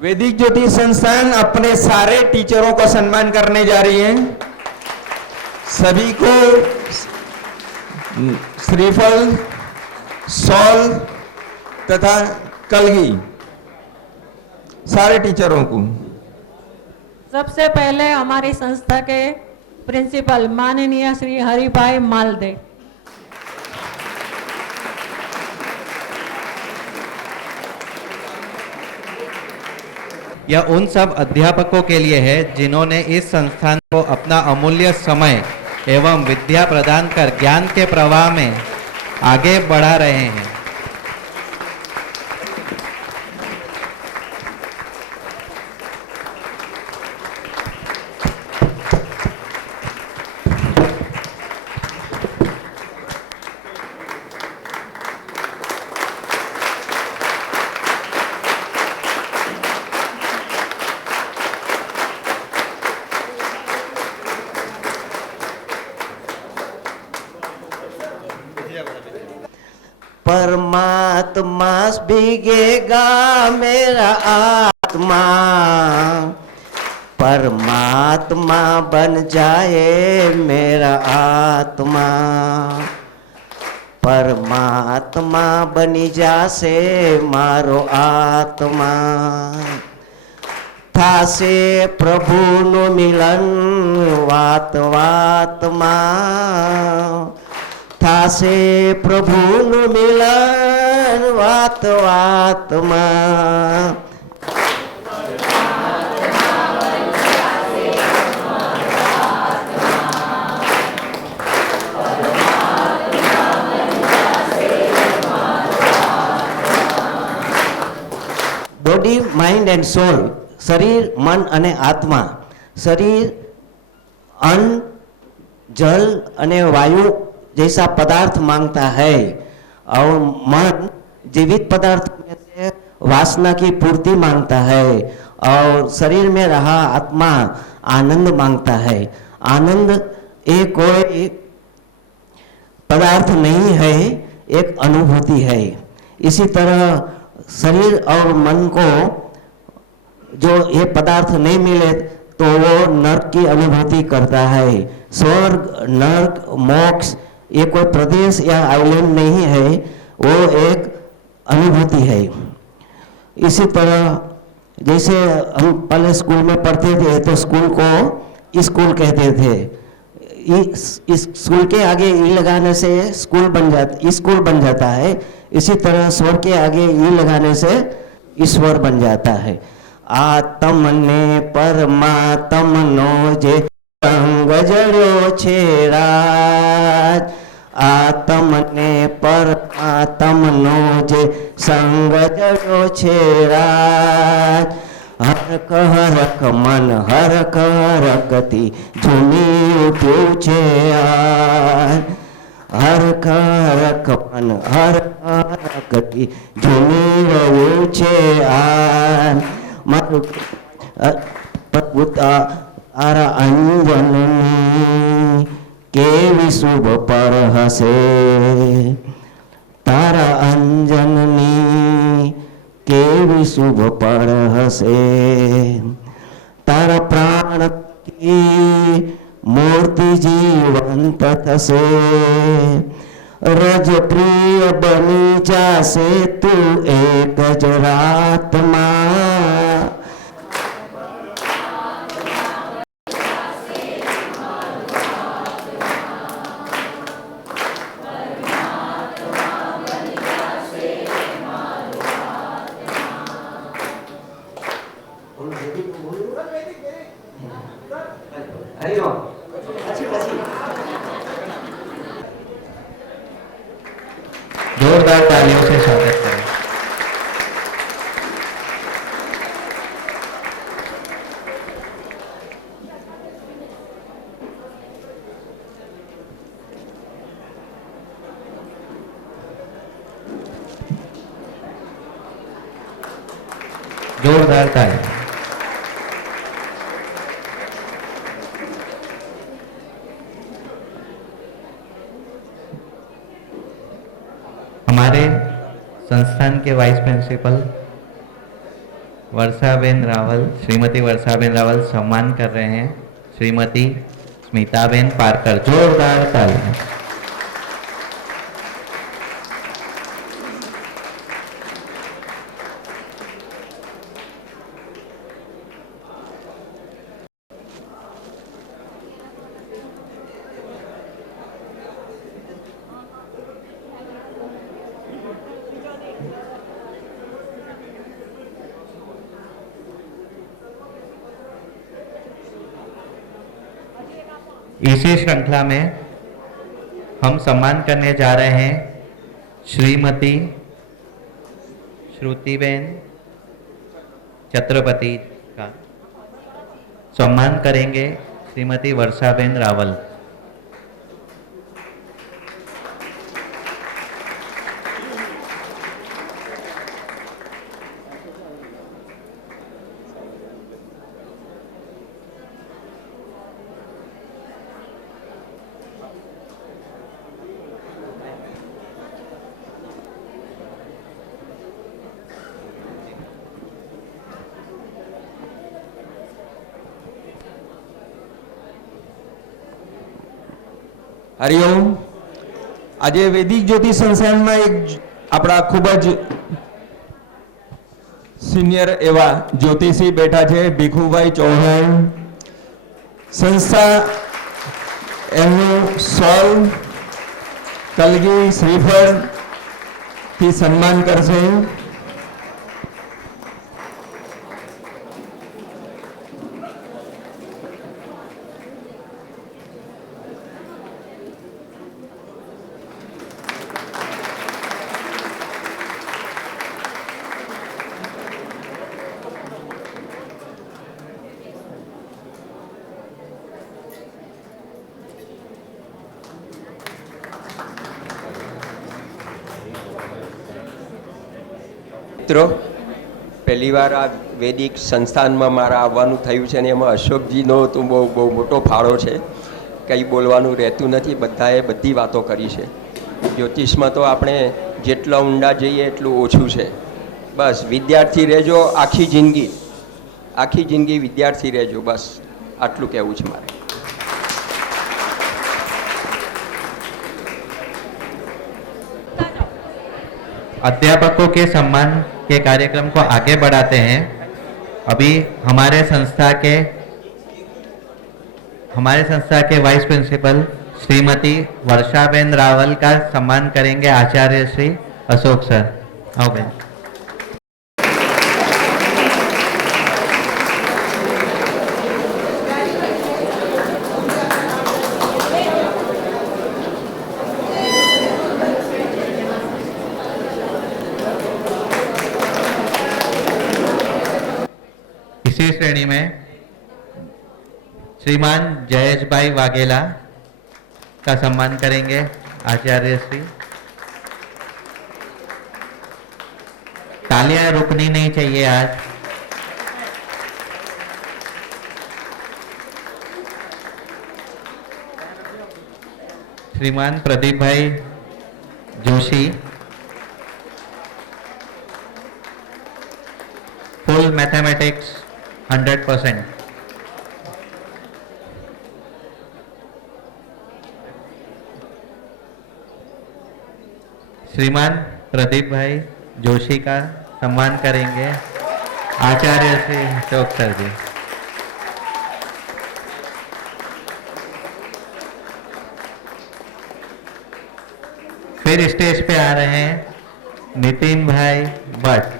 वैदिक ज्योतिष संस्थान अपने सारे टीचरों का सम्मान करने जा रही है। सभी को श्रीफल, शॉल तथा कलगी, सारे टीचरों को। सबसे पहले हमारी संस्था के प्रिंसिपल माननीय श्री हरिभाई मालदे। यह उन सब अध्यापकों के लिए है जिन्होंने इस संस्थान को अपना अमूल्य समय एवं विद्या प्रदान कर ज्ञान के प्रवाह में आगे बढ़ा रहे हैं। परमात्मा भीगेगा मेरा आत्मा, परमात्मा बन जाए मेरा आत्मा। परमात्मा बनी जासे मारो आत्मा। थासे प्रभुनु मिलन वात वातમાં, થાશે પ્રભુનું મિલન વાત વાતમાં। બોડી, માઇન્ડ એન્ડ સોલ, શરીર, મન અને આત્મા। શરીર અન્ન, जल અને वायु जैसा पदार्थ मांगता है, और मन जीवित पदार्थ में से वासना की पूर्ति मांगता है, और शरीर में रहा आत्मा आनंद मांगता है। आनंद एक कोई पदार्थ नहीं है, एक अनुभूति है। इसी तरह शरीर और मन को जो ये पदार्थ नहीं मिले तो वो नरक की अनुभूति करता है। स्वर्ग, नरक, मोक्ष ये कोई प्रदेश या आइलैंड नहीं है, वो एक अनुभूति है। इसी तरह जैसे हम पहले स्कूल में पढ़ते थे तो स्कूल को स्कूल कहते थे। इस स्कूल के आगे ई लगाने से स्कूल बन जाता है। इसी तरह स्वर के आगे ई लगाने से ईश्वर बन जाता है। आत्म ने परमात्म नो जे संग जड़ो छे राज, आत्म ने परमात्म नो जे संग जड़ो छे राज। हर कहरक मन हर कहरकती झूमी उठ्યું છે आज, हर कहरक मन हर कहरकती झूमी રહ્યું છે आज। મારું પ્રભુ તારા અંજનની કેવી શુભ પર હશે, તારા અંજનની કેવી શુભ પર હશે। તારા પ્રાણ की मूर्ति जीवंत थसे, रज प्रिय बनी जासे तू एक ज रात मां। जोरदार तालियों से स्वागत करें। जोरदार तालियां। हमारे संस्थान के वाइस प्रिंसिपल वर्षाबेन रावल, श्रीमती वर्षाबेन रावल सम्मान कर रहे हैं श्रीमती स्मिताबेन पारकर। जोरदार तालियां। इसी श्रृंखला में हम सम्मान करने जा रहे हैं श्रीमती श्रुतिबेन छत्रपति का। सम्मान करेंगे श्रीमती वर्षाबेन रावल। હરિઓમ। આજે વૈદિક જ્યોતિ સંસ્થાનમાં એક આપણા ખૂબ જ સિનિયર એવા જ્યોતિષી બેઠા છે, ભીખુભાઈ ચૌહાણ। સંસ્થા એમનું સોલ કલગી શ્રીફળ થી સન્માન કરશે। મિત્રો, પહેલી વાર આ વૈદિક સંસ્થાનમાં મારા આવવાનું થયું છે અને એમાં અશોકજીનો તો બહુ મોટો ફાળો છે। કંઈ બોલવાનું રહેતું નથી, બધાએ બધી વાતો કરી છે। જ્યોતિષમાં તો આપણે જેટલા ઊંડા જઈએ એટલું ઓછું છે। બસ વિદ્યાર્થી રહેજો આખી જિંદગી વિદ્યાર્થી રહેજો, બસ આટલું કહેવું છે મારે। अध्यापकों के सम्मान के कार्यक्रम को आगे बढ़ाते हैं। अभी हमारे संस्था के वाइस प्रिंसिपल श्रीमती वर्षाबेन रावल का सम्मान करेंगे आचार्य श्री अशोक सर आओ बेन। इसी श्रेणी में श्रीमान जयेश भाई वाघेला का सम्मान करेंगे आचार्य श्री। तालियां रुकनी नहीं चाहिए आज। श्रीमान प्रदीप भाई जोशी फुल मैथमेटिक्स 100%। श्रीमान प्रदीप भाई जोशी का सम्मान करेंगे आचार्य श्री अशोक सर जी। फिर स्टेज पे आ रहे हैं नितिन भाई भट्ट।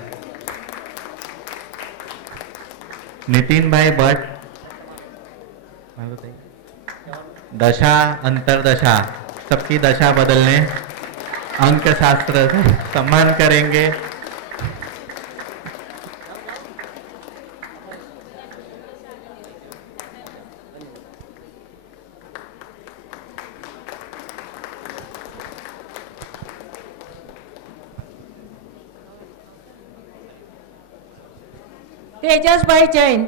नितिन भाई भट्ट दशा अंतरदशा सबकी दशा बदलने अंक शास्त्र से सम्मान करेंगे। तेजस भाई जैन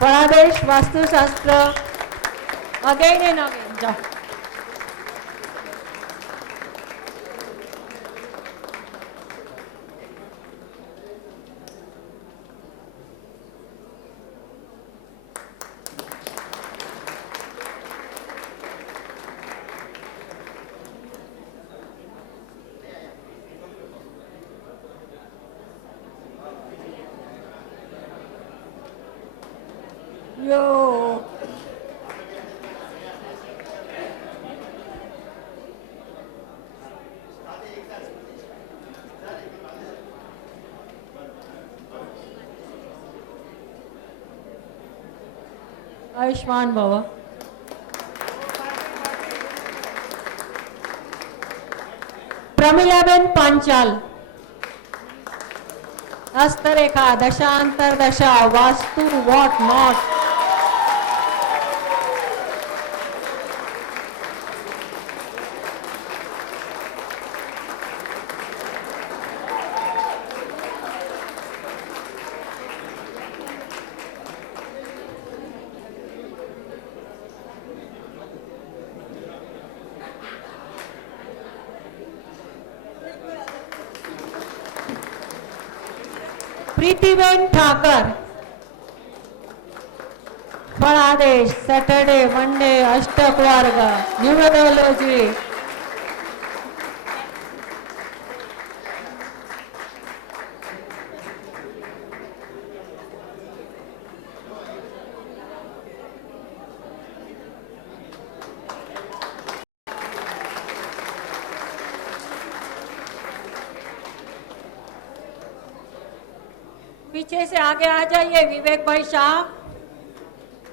फलादेश वास्तुशास्त्र अगेन एंड अगेन जाओ। यो आयुष्मान भव। प्रमिलाबेन पांचाल हस्तरेखा दशांतर दशा वास्तु व्हाट नॉट। प्रीतिबेन ठाकर फलादेश सैटरडे मंडे अष्टक वर्ग न्यूमेरोलॉजी। पीछे से आगे आ जाइए विवेक भाई शाह।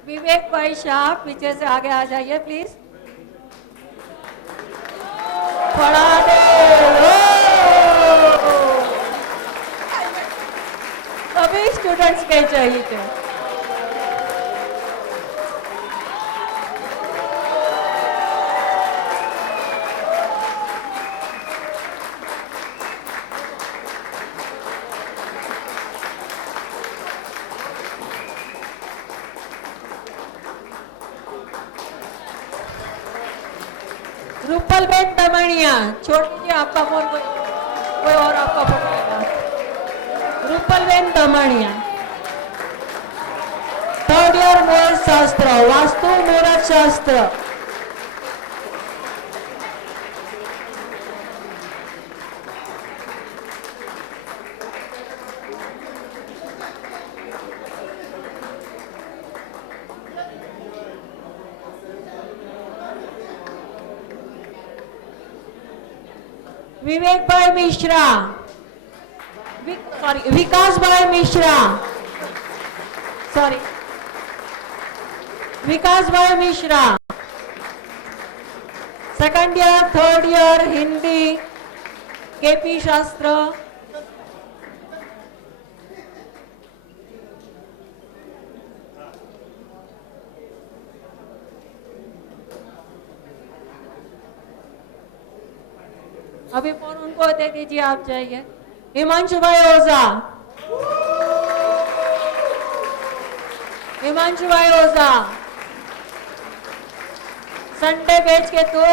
विवेक भाई शाह पीछे से आगे आ जाइए प्लीज। पढ़ा दे सभी स्टूडेंट्स के चाहिए थे। रूपलबेन दमनिया छोड़ दीजिए आपका फोन, कोई और आपका फोन लेगा। रूपलबेन दमनिया थर्ड ईयर मुहूर्त शास्त्र वास्तु मुहूर्त शास्त्र। विवेक भाई मिश्रा, विकास भाई मिश्रा, सॉरी विकास भाई Mishra, second year third year Hindi KP शास्त्र, अभी फोन उनको दे दीजिए, आप जाइए। हिमांशु भाई ओझा, हिमांशु भाई ओझा, संडे बैच के तो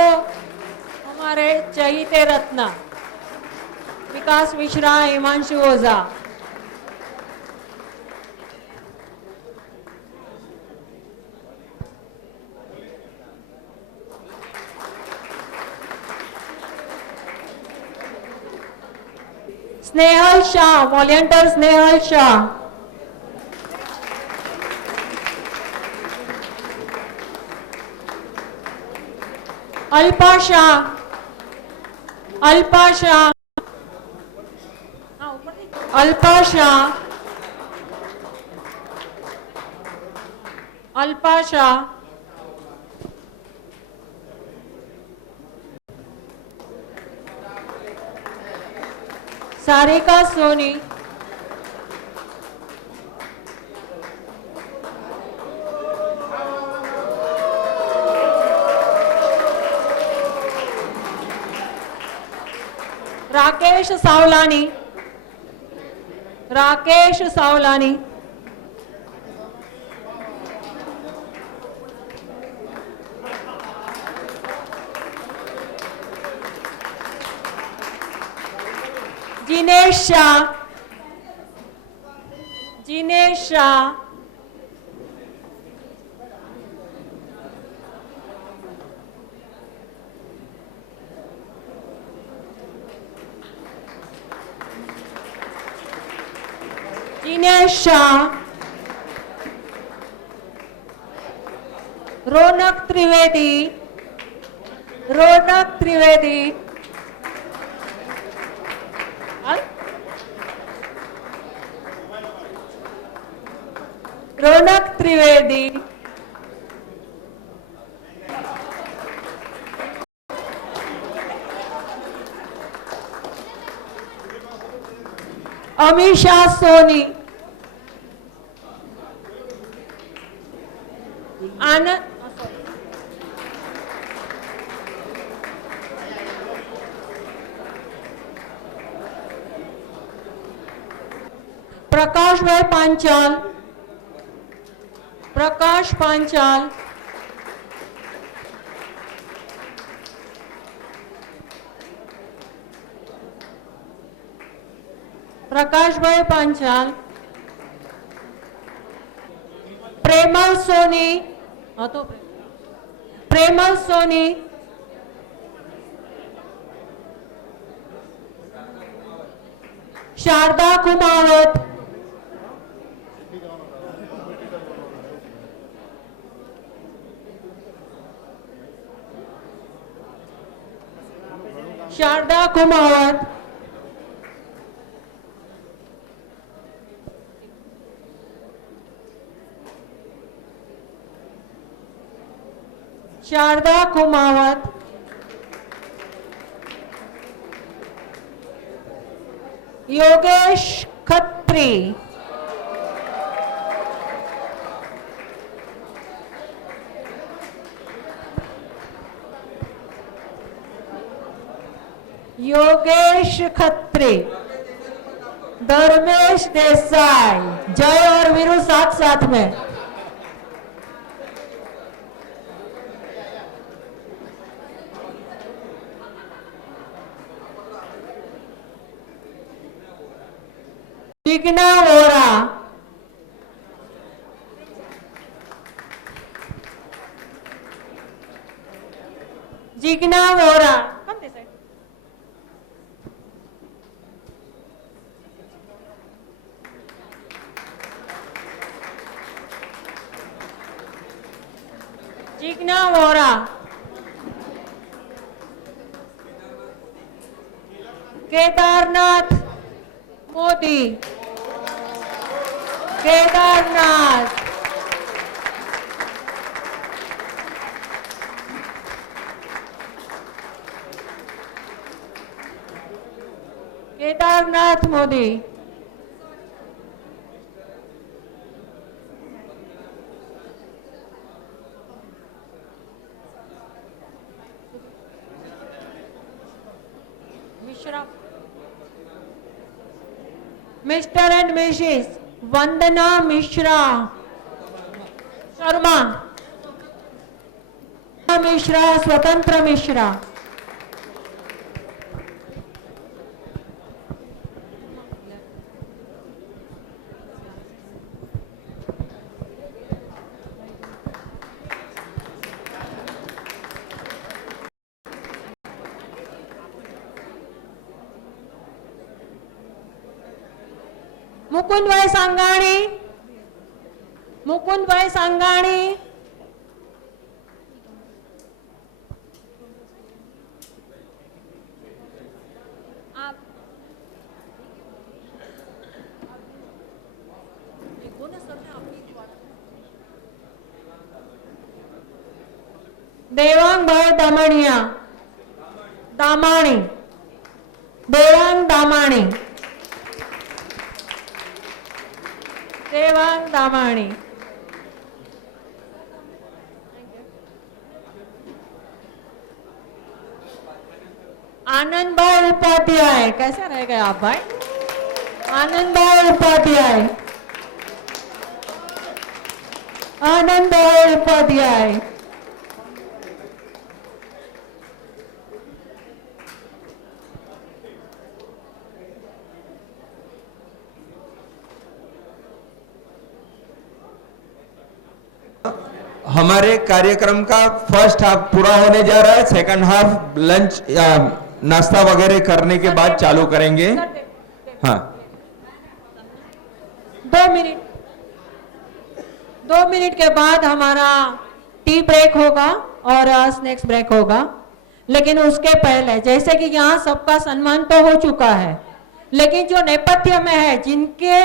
हमारे चहीते रत्न विकास मिश्रा, हिमांशु ओझा। स्नेहल शाह, वॉलंटियर स्नेहल शाह, अल्पा शाह, अल्पा शाह, अल्पा शाह, अल्पा शाह, सारिका सोनी, राकेश सावलानी, राकेश सावलानी, जिनेश शाह, जिनेश शाह, जिनेश शाह, रौनक त्रिवेदी, रौनक त्रिवेदी, रौनक त्रिवेदी, अमीषा सोनी, आनंद, प्रकाश भाई पांचाल, प्रकाश पांचाल, प्रकाश भाई पांचाल, प्रेमल सोनी, हाँ तो प्रेमल सोनी, शारदा कुमावत, शारदा कुमावत, शारदा कुमावत, योगेश खत्री, योगेश खत्री, धर्मेश देसाई, जय और वीरू साथ साथ में, Jigna Vora, Jigna Vora, Jigna Vora, Kedarnath Modi, Kedarnath, Kedarnath Modi, Mishra, Mr and Mrs Vandana Mishra Sharma, Mishra, Swatantra Mishra, Mukund भाई सांगाणी, मुकुंद भाई सांगाणी, आप देवांग भाई दामणिया, दामाणी, देवांग दामाणी, देवांग दामाणी, आनंद भाई उपाध्याय, कैसे रह गए आप भाई? आनंद भाई उपाध्याय, आनंद भाई उपाध्याय, हमारे कार्यक्रम का फर्स्ट हाफ पूरा होने जा रहा है, सेकंड हाफ लंच या नाश्ता वगैरह करने के बाद चालू करेंगे। हाँ, 2 मिनट के बाद हमारा टी ब्रेक होगा और स्नैक्स ब्रेक होगा। लेकिन उसके पहले जैसे कि यहाँ सबका सम्मान तो हो चुका है, लेकिन जो नेपथ्य में है, जिनके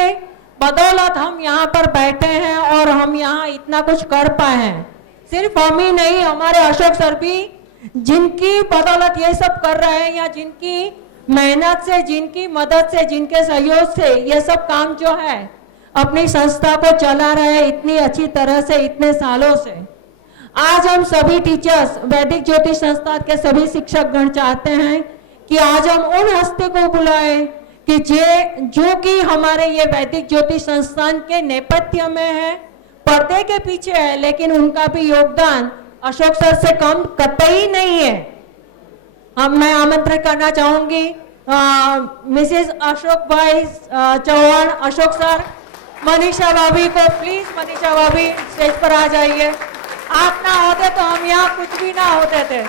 बदौलत हम यहाँ पर बैठे हैं और हम यहाँ इतना कुछ कर पाए हैं, सिर्फ हम ही नहीं, हमारे अशोक सर भी जिनकी बदौलत ये सब कर रहे हैं, या जिनकी मेहनत से, जिनकी मदद से, जिनके सहयोग से ये सब काम जो है अपनी संस्था को चला रहे हैं इतनी अच्छी तरह से इतने सालों से। आज हम सभी टीचर्स, वैदिक ज्योतिष संस्थान के सभी शिक्षक गण चाहते हैं कि आज हम उन हस्ती को बुलाएं कि जो कि हमारे ये वैदिक ज्योतिष संस्थान के नेपथ्य में है, पर्दे के पीछे है, लेकिन उनका भी योगदान अशोक सर से कम कतई नहीं है। मैं आमंत्रित करना चाहूंगी मिसेस अशोक भाई चौहान, अशोक सर, मनीषा भाभी को। प्लीज मनीषा भाभी स्टेज पर आ जाइए। आप ना होते तो हम यहाँ कुछ भी ना होते थे।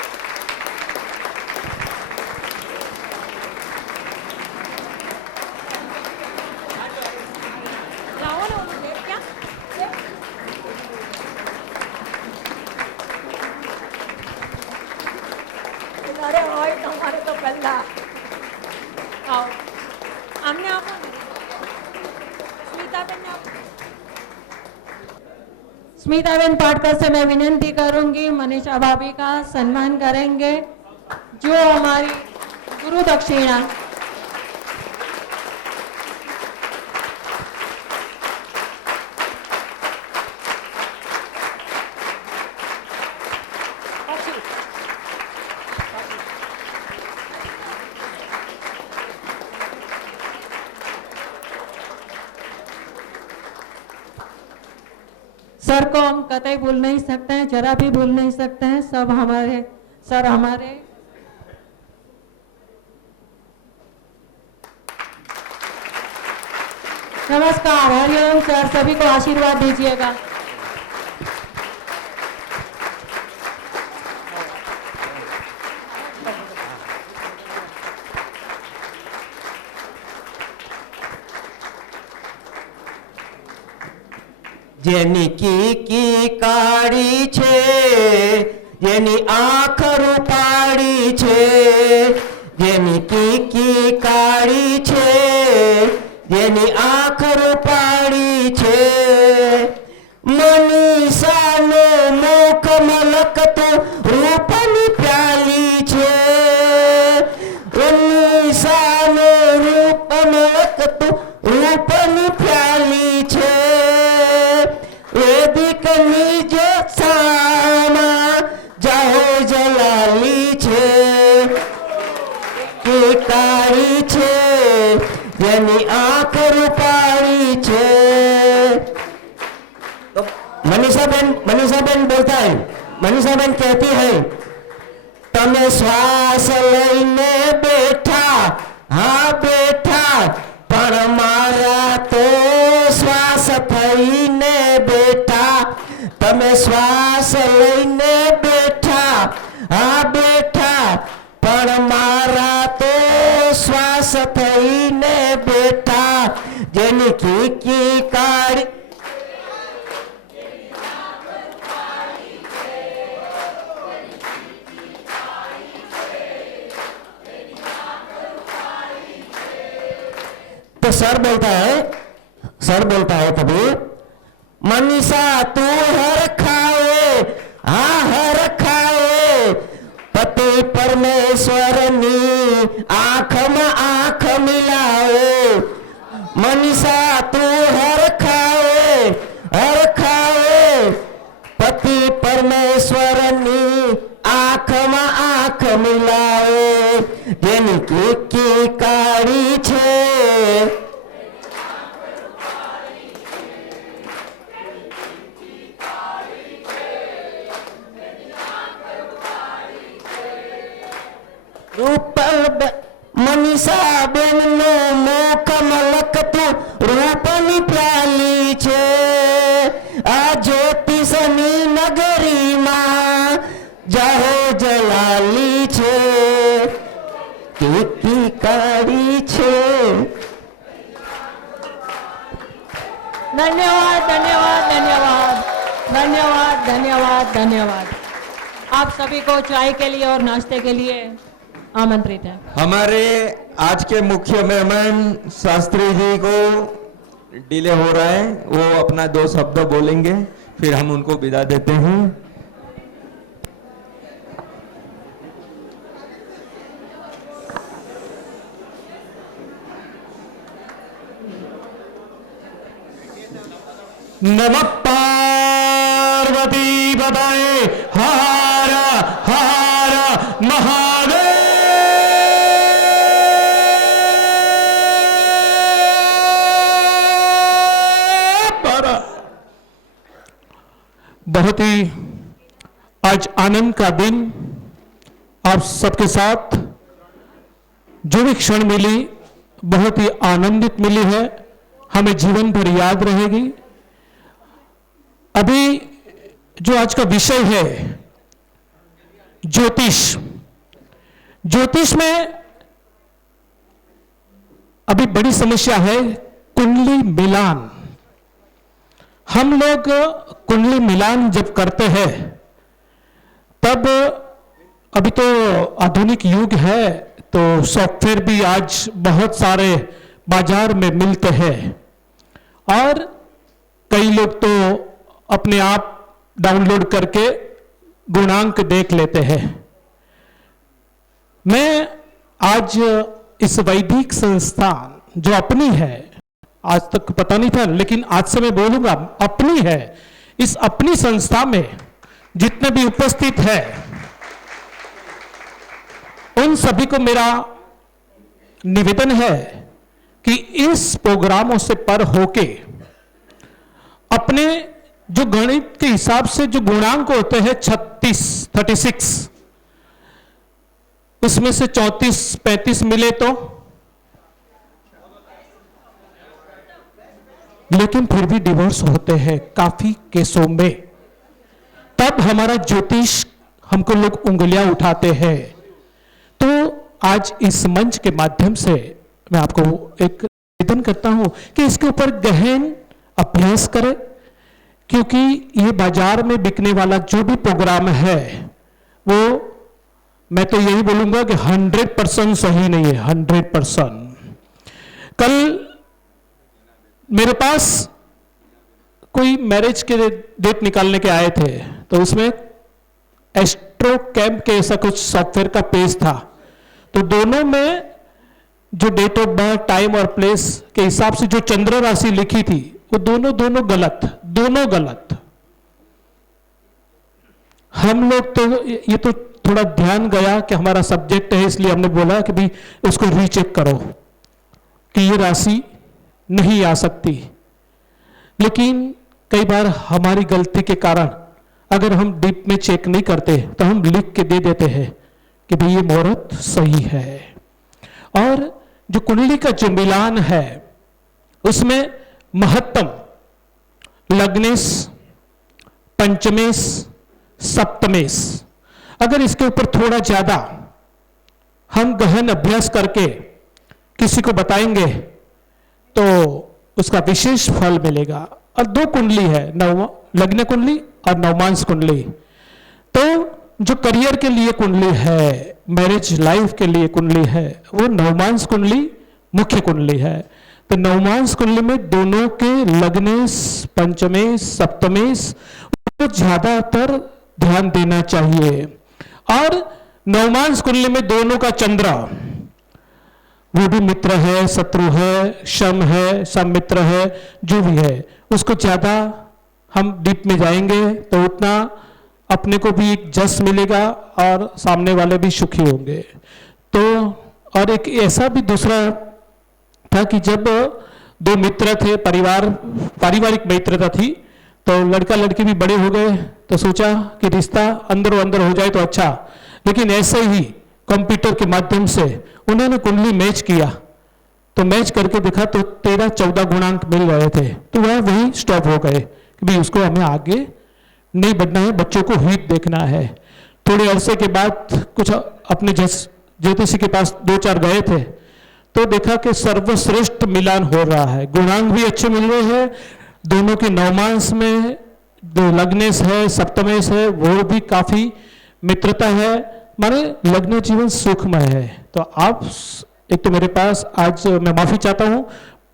अरे भाई तुम्हारे तो पहला आओ, हमने आपको स्मिताबेन पाटकर से मैं विनती करूंगी, मनीषा भाभी का सम्मान करेंगे, जो हमारी गुरु दक्षिणा। सर को हम कतई भूल नहीं सकते हैं, जरा भी भूल नहीं सकते हैं। सब हमारे सर हमारे नमस्कार, हरिओम सर, सभी को आशीर्वाद दीजिएगा। જેની કી કાળી છે, જેની આંખ રૂપાળી છે, જેની કી જેની આંખ રૂપાળી છે, મનીષાનું મુખ મલકતું રૂપની પ્યાલી છે, મનીષાનું રૂપ મલકતું રૂપની પ્યાલી છે, વેદિક નિજ સામા જાહો જલાલી છે, કે કાળી છે જેની આંખ રૂપાળી છે। तो मनीषाबेन बोलता है, मनीषाबेन कहती है, तमे श्वास लईने बैठा, हाँ बैठा, पण मारा तो श्वास थईने बैठा, तमे श्वास लईने बैठा, हाँ बैठा, पण मारा तो श्वास थईने बैठा, जेनी की काળી तो सर बोलता है तभी, मनीषा तू हर खाए, हाँ हर खाए, पति परमेश्वर नी आंख में आंख मिलाए, मनीषा तू हर खाए, पति परमेश्वर नी आंख में आंख मिलाए, जेनी की काળી છે। मनीषा बेन नो मुख मलकતું રૂપની પ્યાલી છે, આ જ્યોતિષની નગરીમાં જાહો જલાલી છે, કેકી કાળી છે। धन्यवाद धन्यवाद धन्यवाद धन्यवाद धन्यवाद धन्यवाद। आप सभी को चाय के लिए और नाश्ते के लिए आमंत्रित है। हमारे आज के मुख्य मेहमान शास्त्री जी को डिले हो रहा है, वो अपना 2 शब्द बोलेंगे, फिर हम उनको विदा देते हैं। नमः पार्वती पतये हर हर महादेव। बहुत ही आज आनंद का दिन, आप सबके साथ जो भी क्षण मिली बहुत ही आनंदित मिली है, हमें जीवन भर याद रहेगी। अभी जो आज का विषय है ज्योतिष, ज्योतिष में अभी बड़ी समस्या है कुंडली मिलान। हम लोग कुंडली मिलान जब करते हैं तब अभी तो आधुनिक युग है, तो सॉफ्टवेयर भी आज बहुत सारे बाजार में मिलते हैं और कई लोग तो अपने आप डाउनलोड करके गुणांक देख लेते हैं। मैं आज इस वैदिक संस्थान जो अपनी है, आज तक पता नहीं था लेकिन आज से मैं बोलूंगा अपनी है, इस अपनी संस्था में जितने भी उपस्थित है उन सभी को मेरा निवेदन है कि इस प्रोग्रामों से पर होके अपने जो गणित के हिसाब से जो गुणांक होते हैं 36 उसमें से 34-35 मिले तो, लेकिन फिर भी डिवोर्स होते हैं काफी केसों में, तब हमारा ज्योतिष हमको लोग उंगलियां उठाते हैं। तो आज इस मंच के माध्यम से मैं आपको एक निवेदन करता हूं कि इसके ऊपर गहन अभ्यास करें, क्योंकि ये बाजार में बिकने वाला जो भी प्रोग्राम है वो मैं तो यही बोलूंगा कि 100% सही नहीं है। 100% कल मेरे पास कोई मैरिज के डेट निकालने के आए थे, तो उसमें एस्ट्रो कैंप के ऐसा कुछ सॉफ्टवेयर का पेज था, तो दोनों में जो डेट ऑफ बर्थ, टाइम और प्लेस के हिसाब से जो चंद्र राशि लिखी थी वो दोनों गलत। हम लोग तो ये तो थोड़ा ध्यान गया कि हमारा सब्जेक्ट है, इसलिए हमने बोला कि भाई उसको रीचेक करो कि ये राशि नहीं आ सकती। लेकिन कई बार हमारी गलती के कारण अगर हम डीप में चेक नहीं करते तो हम लिख के दे देते हैं कि भाई ये मुहूर्त सही है। और जो कुंडली का जो मिलान है उसमें महत्तम लग्नेश, पंचमेश, सप्तमेश, अगर इसके ऊपर थोड़ा ज्यादा हम गहन अभ्यास करके किसी को बताएंगे तो उसका विशेष फल मिलेगा। और दो कुंडली है, लग्न कुंडली और नवमांश कुंडली। तो जो करियर के लिए कुंडली है, मैरिज लाइफ के लिए कुंडली है, वो नवमांश कुंडली मुख्य कुंडली है। तो नवमांश कुंडली में दोनों के लग्नेश, पंचमेश, सप्तमेश को ज्यादातर ध्यान देना चाहिए। और नवमांश कुंडली में दोनों का चंद्र, वो भी मित्र है, शत्रु है, शम है, समित्र है, जो भी है, उसको ज्यादा हम डीप में जाएंगे तो उतना अपने को भी एक जस मिलेगा और सामने वाले भी सुखी होंगे। तो और एक ऐसा भी दूसरा था कि जब दो मित्र थे, पारिवारिक मित्रता थी, तो लड़का लड़की भी बड़े हो गए, तो सोचा कि रिश्ता अंदर हो जाए तो अच्छा। लेकिन ऐसे ही कंप्यूटर के माध्यम से उन्होंने कुंडली मैच किया, तो मैच करके देखा तो 13-14 गुणांक मिल रहे थे, तो वह वही स्टॉप हो गए कि भाई उसको हमें आगे नहीं बढ़ना है, बच्चों को हित देखना है। थोड़े अरसे के बाद कुछ अपने ज्योतिषी के पास 2-4 गए थे, तो देखा कि सर्वश्रेष्ठ मिलान हो रहा है, गुणांक भी अच्छे मिल रहे हैं, दोनों के नवमांश में जो लग्नेश है, सप्तमेश है, वो भी काफी मित्रता है, माने लग्न जीवन सुखमय है। तो आप एक तो मेरे पास आज मैं माफी चाहता हूं,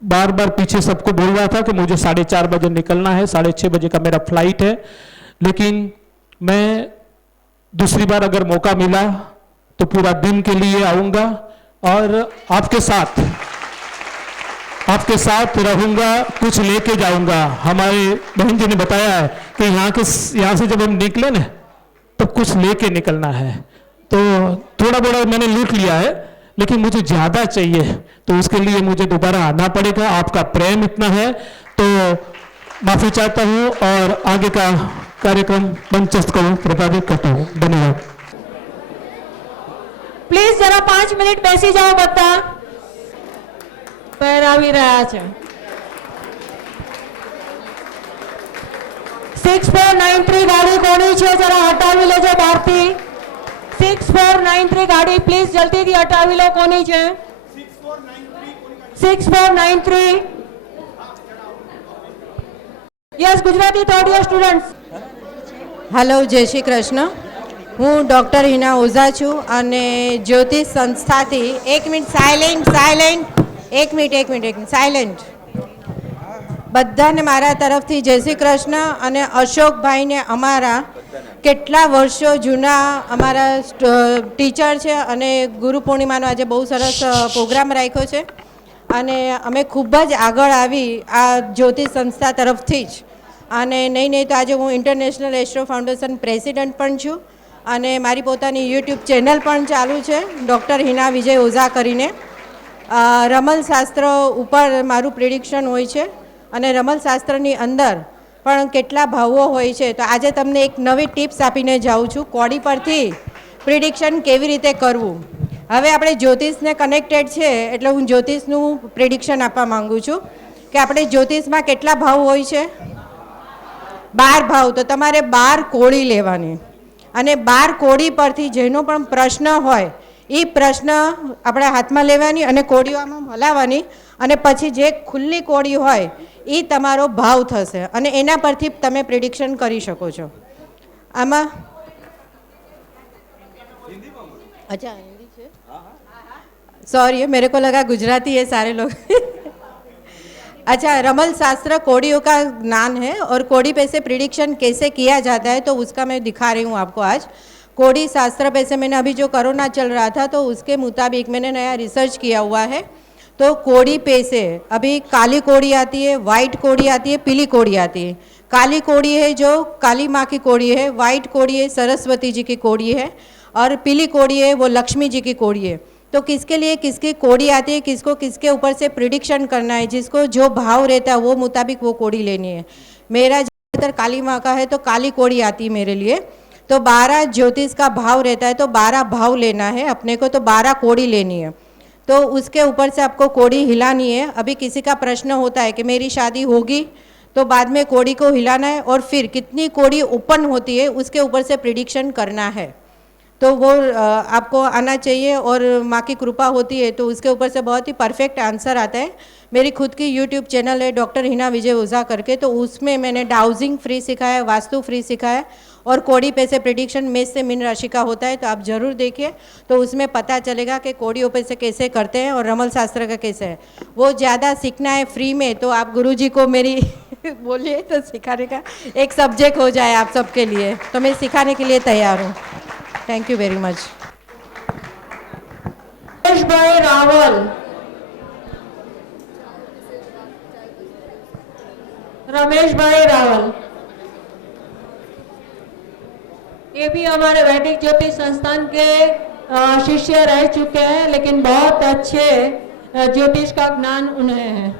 बार बार पीछे सबको बोल रहा था कि मुझे 4:30 बजे निकलना है, 6:30 बजे का मेरा फ्लाइट है, लेकिन मैं दूसरी बार अगर मौका मिला तो पूरा दिन के लिए आऊंगा और आपके साथ रहूंगा, कुछ लेके जाऊंगा। हमारे बहन जी ने बताया है कि यहाँ से जब हम निकले ना तो कुछ लेके निकलना है, तो थोड़ा बड़ा मैंने लूट लिया है, लेकिन मुझे ज्यादा चाहिए, तो उसके लिए मुझे दोबारा आना पड़ेगा। आपका प्रेम इतना है, तो माफी चाहता हूं और आगे का कार्यक्रम मंचस्थ को प्रभावित करता हूं। धन्यवाद। प्लीज जरा 5 मिनिट બેસી જાઓ બધા. પહેરાવી રહ્યા છે. 6493 ગાડી કોની છે જરા હટાવી લેજો બહારથી. 6493 ગાડી પ્લીઝ જલ્દીથી હટાવી લો. કોની છે 6493? Yes Gujarati third year students. Hello, જય શ્રી કૃષ્ણ. હું ડૉક્ટર હિના ઓઝા છું અને જ્યોતિષ સંસ્થાથી એક મિનિટ સાયલેન્ટ બધાને મારા તરફથી જય શ્રી કૃષ્ણ. અને અશોકભાઈને અમારા કેટલા વર્ષો જૂના અમારા ટીચર છે અને ગુરુ પૂર્ણિમાનો આજે બહુ સરસ પ્રોગ્રામ રાખ્યો છે અને અમે ખૂબ જ આગળ આવી આ જ્યોતિષ સંસ્થા તરફથી જ. અને નહીં તો આજે હું ઇન્ટરનેશનલ એસ્ટ્રો ફાઉન્ડેશન પ્રેસિડેન્ટ પણ છું અને મારી પોતાની યુટ્યુબ ચેનલ પણ ચાલુ છે, ડૉક્ટર હિના વિજય ઓઝા કરીને. રમલ શાસ્ત્ર ઉપર મારું પ્રિડિક્શન હોય છે અને રમલ શાસ્ત્રની અંદર પણ કેટલા ભાવો હોય છે. તો આજે તમને એક નવી ટિપ્સ આપીને જાઉં છું, કોડી પરથી પ્રિડિક્શન કેવી રીતે કરવું. હવે આપણે જ્યોતિષને કનેક્ટેડ છે એટલે હું જ્યોતિષનું પ્રિડિક્શન આપવા માગું છું કે આપણે જ્યોતિષમાં કેટલા ભાવ હોય છે? 12 ભાવ. તો તમારે 12 કોળી લેવાની અને 12 કોળી પરથી જેનો પણ પ્રશ્ન હોય એ પ્રશ્ન આપણા હાથમાં લેવાની અને કોળીઓ આમાં હલાવવાની અને પછી જે ખુલ્લી કોળી હોય એ તમારો ભાવ થશે અને એના પરથી તમે પ્રિડિક્શન કરી શકો છો. આમાં अच्छा हिंदी है, सॉरी मेरे को लगा गुजराती है सारे लोग. अच्छा, रमल शास्त्र कोड़ियों का ज्ञान है और कोड़ी पे से प्रिडिक्शन कैसे किया जाता है तो उसका मैं दिखा रही हूँ आपको आज। कोड़ी शास्त्र पे से मैंने अभी जो कोरोना चल रहा था तो उसके मुताबिक मैंने नया रिसर्च किया हुआ है। तो कोड़ी पे से अभी काली कोड़ी आती है, वाइट कोड़ी आती है, पीली कोड़ी आती है। काली कोड़ी है जो काली माँ की कोड़ी है, वाइट कोड़ी है सरस्वती जी की कोड़ी है और पीली कोड़ी है वो लक्ष्मी जी की कोड़ी है। तो किसके लिए किसकी कोड़ी आती है, किसको किसके ऊपर से प्रिडिक्शन करना है, जिसको जो भाव रहता है वो मुताबिक वो कोड़ी लेनी है। मेरा ज़्यादातर काली माँ का है तो काली कोड़ी आती है मेरे लिए। तो 12 ज्योतिष का भाव रहता है तो 12 भाव लेना है अपने को, तो 12 कोड़ी लेनी है। तो उसके ऊपर से आपको कोड़ी हिलानी है। अभी किसी का प्रश्न होता है कि मेरी शादी होगी, तो बाद में कोड़ी को हिलाना है और फिर कितनी कोड़ी ओपन होती है उसके ऊपर से प्रिडिक्शन करना है। तो वो आपको आना चाहिए और माँ की कृपा होती है तो उसके ऊपर से बहुत ही परफेक्ट आंसर आता है। मेरी खुद की यूट्यूब चैनल है डॉक्टर हिना विजय ओझा करके, तो उसमें मैंने डाउजिंग फ्री सिखाया, वास्तु फ्री सिखाया और कोड़ी पे से प्रिडिक्शन मेष से मीन राशि का होता है। तो आप ज़रूर देखिए, तो उसमें पता चलेगा कि कोड़ियों पे से कैसे करते हैं और रमल शास्त्र का कैसे है। वो ज़्यादा सीखना है फ्री में तो आप गुरुजी को मेरी बोलिए तो सिखाने का एक सब्जेक्ट हो जाए आप सबके लिए, तो मैं सिखाने के लिए तैयार हूँ। Thank you very much. Ramesh भाई रावल, रमेश भाई रावल, ये भी हमारे वैदिक ज्योतिष संस्थान के शिष्य रह चुके हैं, लेकिन बहुत अच्छे ज्योतिष का ज्ञान उन्हें है।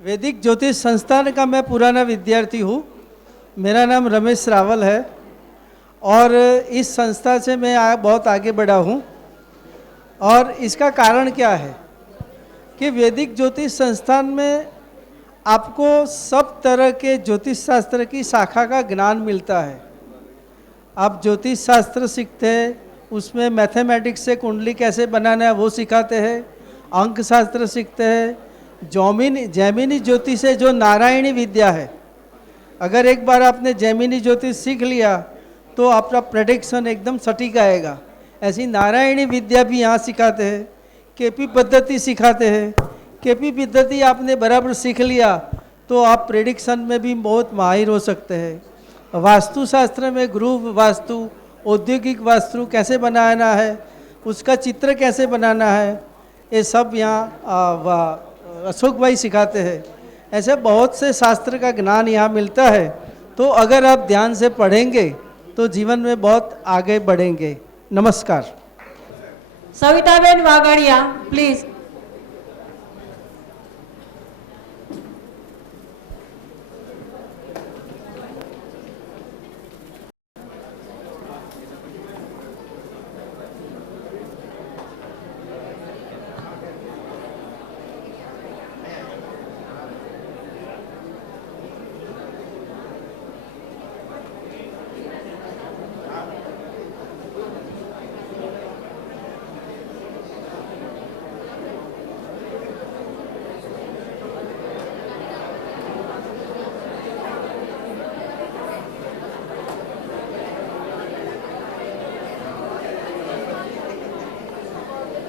वैदिक ज्योतिष संस्थान का मैं पुराना विद्यार्थी हूँ। मेरा नाम रमेश रावल है और इस संस्था से मैं बहुत आगे बढ़ा हूँ। और इसका कारण क्या है कि वैदिक ज्योतिष संस्थान में आपको सब तरह के ज्योतिष शास्त्र की शाखा का ज्ञान मिलता है। आप ज्योतिष शास्त्र सीखते हैं, उसमें मैथमेटिक्स से कुंडली कैसे बनाना है वो सिखाते हैं, अंक शास्त्र सीखते हैं, जैमिनी ज्योतिष है जो नारायणी विद्या है। अगर एक बार आपने जैमिनी ज्योतिष सीख लिया तो आपका प्रेडिक्शन एकदम सटीक आएगा। ऐसी नारायणी विद्या भी यहाँ सिखाते हैं। केपी पद्धति सिखाते हैं। केपी पद्धति आपने बराबर सीख लिया तो आप प्रेडिक्शन में भी बहुत माहिर हो सकते हैं। वास्तुशास्त्र में गृह वास्तु, औद्योगिक वास्तु कैसे बनाना है, उसका चित्र कैसे बनाना है, ये सब यहाँ अशोक भाई सिखाते हैं। ऐसे बहुत से शास्त्र का ज्ञान यहाँ मिलता है। तो अगर आप ध्यान से पढ़ेंगे तो जीवन में बहुत आगे बढ़ेंगे। नमस्कार। सविताबेन वागड़िया प्लीज।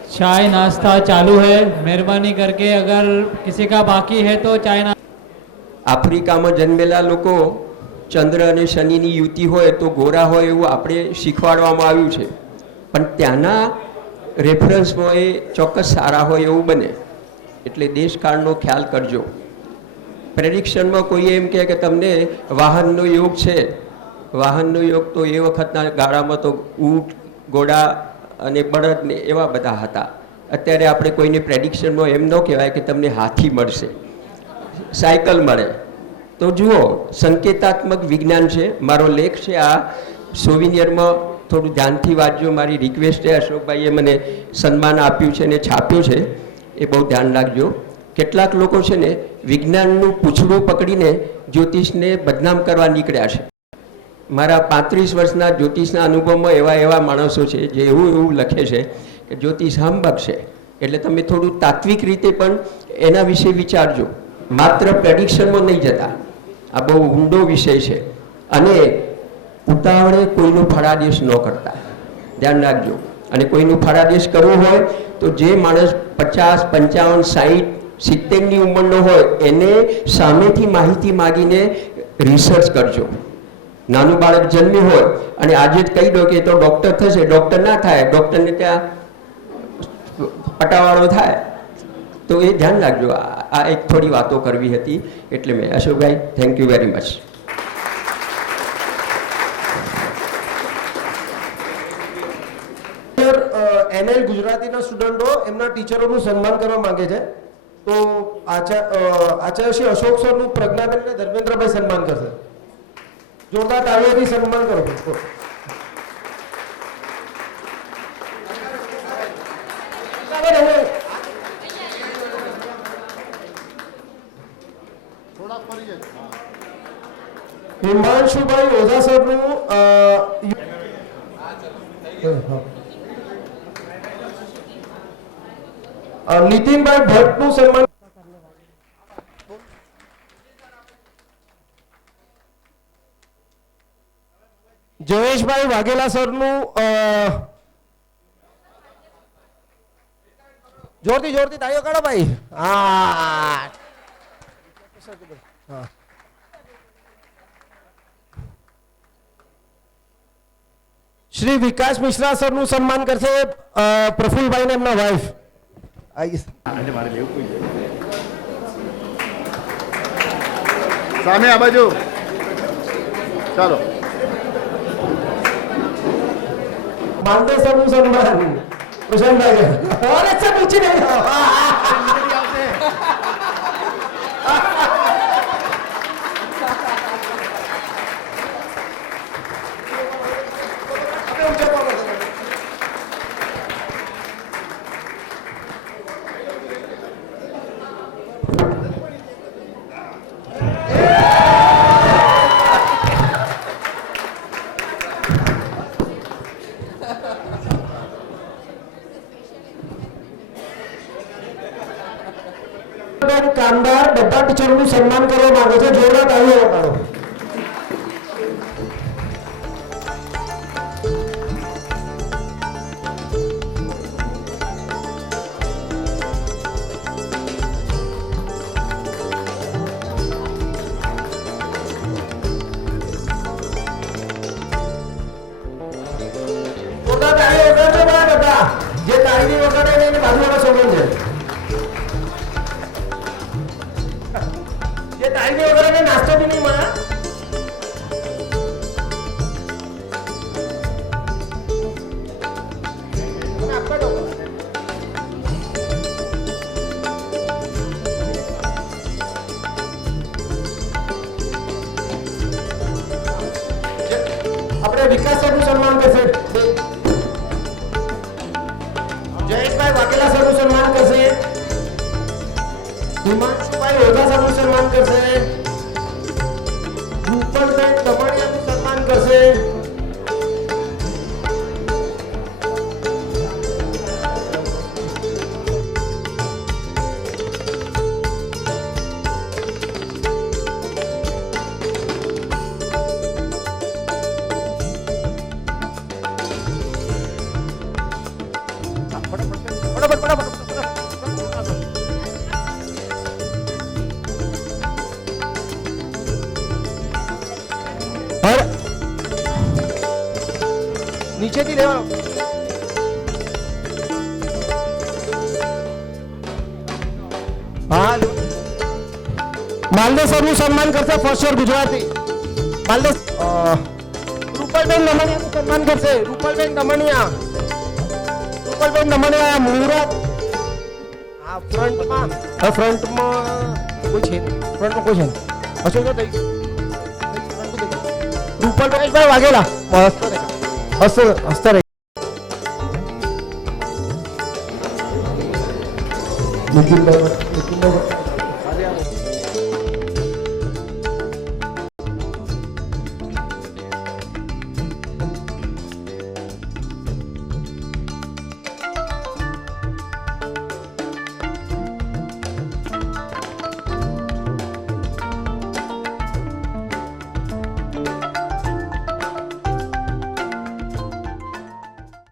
चाय नाश्ता चालू है, મહેરબાની करके अगर किसी का बाकी है तो चाय આફ્રિકામાં જન્મેલા લોકો ચંદ્ર અને શનિની યુતિ હોય તો ગોરા હોય એવું આપણે શીખવાડવામાં આવ્યું છે, પણ ત્યાંના રેફરન્સમાં એ ચોક્કસ સારા હોય એવું બને, એટલે દેશકાળનો ખ્યાલ કરજો. પ્રેડિક્શનમાં કોઈ એમ કહે કે તમને વાહનનો યોગ છે, વાહનનો યોગ તો એ વખતના ગાળામાં તો ઊંટ, ઘોડા અને બળદ ને એવા બધા હતા. અત્યારે આપણે કોઈને પ્રેડિક્શનમાં એમ ન કહેવાય કે તમને હાથી મળશે, સાયકલ મળે. તો જુઓ, સંકેતાત્મક વિજ્ઞાન છે. મારો લેખ છે આ સોવિનિયરમાં, થોડું ધ્યાનથી વાંચજો. મારી રિક્વેસ્ટ છે, અશોકભાઈએ મને સન્માન આપ્યું છે અને છાપ્યું છે, એ બહુ ધ્યાન રાખજો. કેટલાક લોકો છે ને વિજ્ઞાનનું પૂંછડું પકડીને જ્યોતિષને બદનામ કરવા નીકળ્યા છે. મારા 35 વર્ષના જ્યોતિષના અનુભવમાં એવા માણસો છે જે એવું લખે છે કે જ્યોતિષ હંબક છે. એટલે તમે થોડું તાત્વિક રીતે પણ એના વિશે વિચારજો. માત્ર પ્રેડિક્શનમાં નહીં જતા. આ બહુ ઊંડો વિષય છે અને ઉતાવળે કોઈનો ફળાદેશ ન કરતા, ધ્યાન રાખજો. અને કોઈનું ફળાદેશ કરવું હોય તો જે માણસ 50, 55, 60, 70ની ઉંમરનો હોય એને સામેથી માહિતી માગીને રિસર્ચ કરજો. નાનું બાળક જન્મ્યું હોય અને આજે જ કહી દો કે તો ડૉક્ટર થશે, ડૉક્ટર ના થાય, ડૉક્ટરને ત્યાં પટાવાળો થાય. તો એ ધ્યાન રાખજો. આ એક થોડી વાતો કરવી હતી એટલે મેં. Ashokbhai, thank you very much. NL ગુજરાતીના સ્ટુડન્ટો એમના ટીચરોનું સન્માન કરવા માંગે છે. તો આચાર્ય શ્રી અશોક સરનું પ્રજ્ઞાબેન અને ધર્મેન્દ્રભાઈ સન્માન કરશે. જોરદાર તાળીઓથી સન્માન કરો. હિમાંશુભાઈ ઓઝા સરનું નીતિનભાઈ ભટ્ટનું સન્માન. જયેશભાઈ વાઘેલા સરનું જોરથી તાળીઓ કાઢો ભાઈ. હા, શ્રી વિકાસ મિશ્રા સરનું સન્માન કરશે પ્રફુલભાઈ ને એમના વાઇફ. સામે આ બાજુ ચાલો. માંડે સરનું સન્માન પ્રશાંતભાઈ. અરે સર પૂછી નહીં. કામદાર બધા ટીચરોનું સન્માન કરવા માંગે છે. જોરદાર તાળીઓ વગાડો. જોરદાર તાળીઓ વગાડો બધા. જે તાળી વગાડે એને બાજુવાળા સોગન છે. તાળી વગેરે નાસ્તો બી નહીં મળે. આપણે વિકાસ સરનું સન્માન કરશે. જયેશભાઈ વાઘેલા સરનું સન્માન કરશે. હિમાંશુભાઈ ઓઝા સરનું સન્માન કરશે. રૂપલબેન દમણિયાનું સન્માન કરશે. નીચેથી લેવાનો. હા, માલદે સરનું સન્માન કરશે ફર્સ્ટ યર ગુજરાતી. માલદે રૂપલબેન દમણિયાનું સન્માન કરશે. રૂપલબેન દમણિયા મુહૂર્ત. આ ફ્રન્ટમાં કોઈ છે નહીં. અશોક થઈ રૂપલભાઈ વાઘેલા હસ્ત નીતિનભાઈ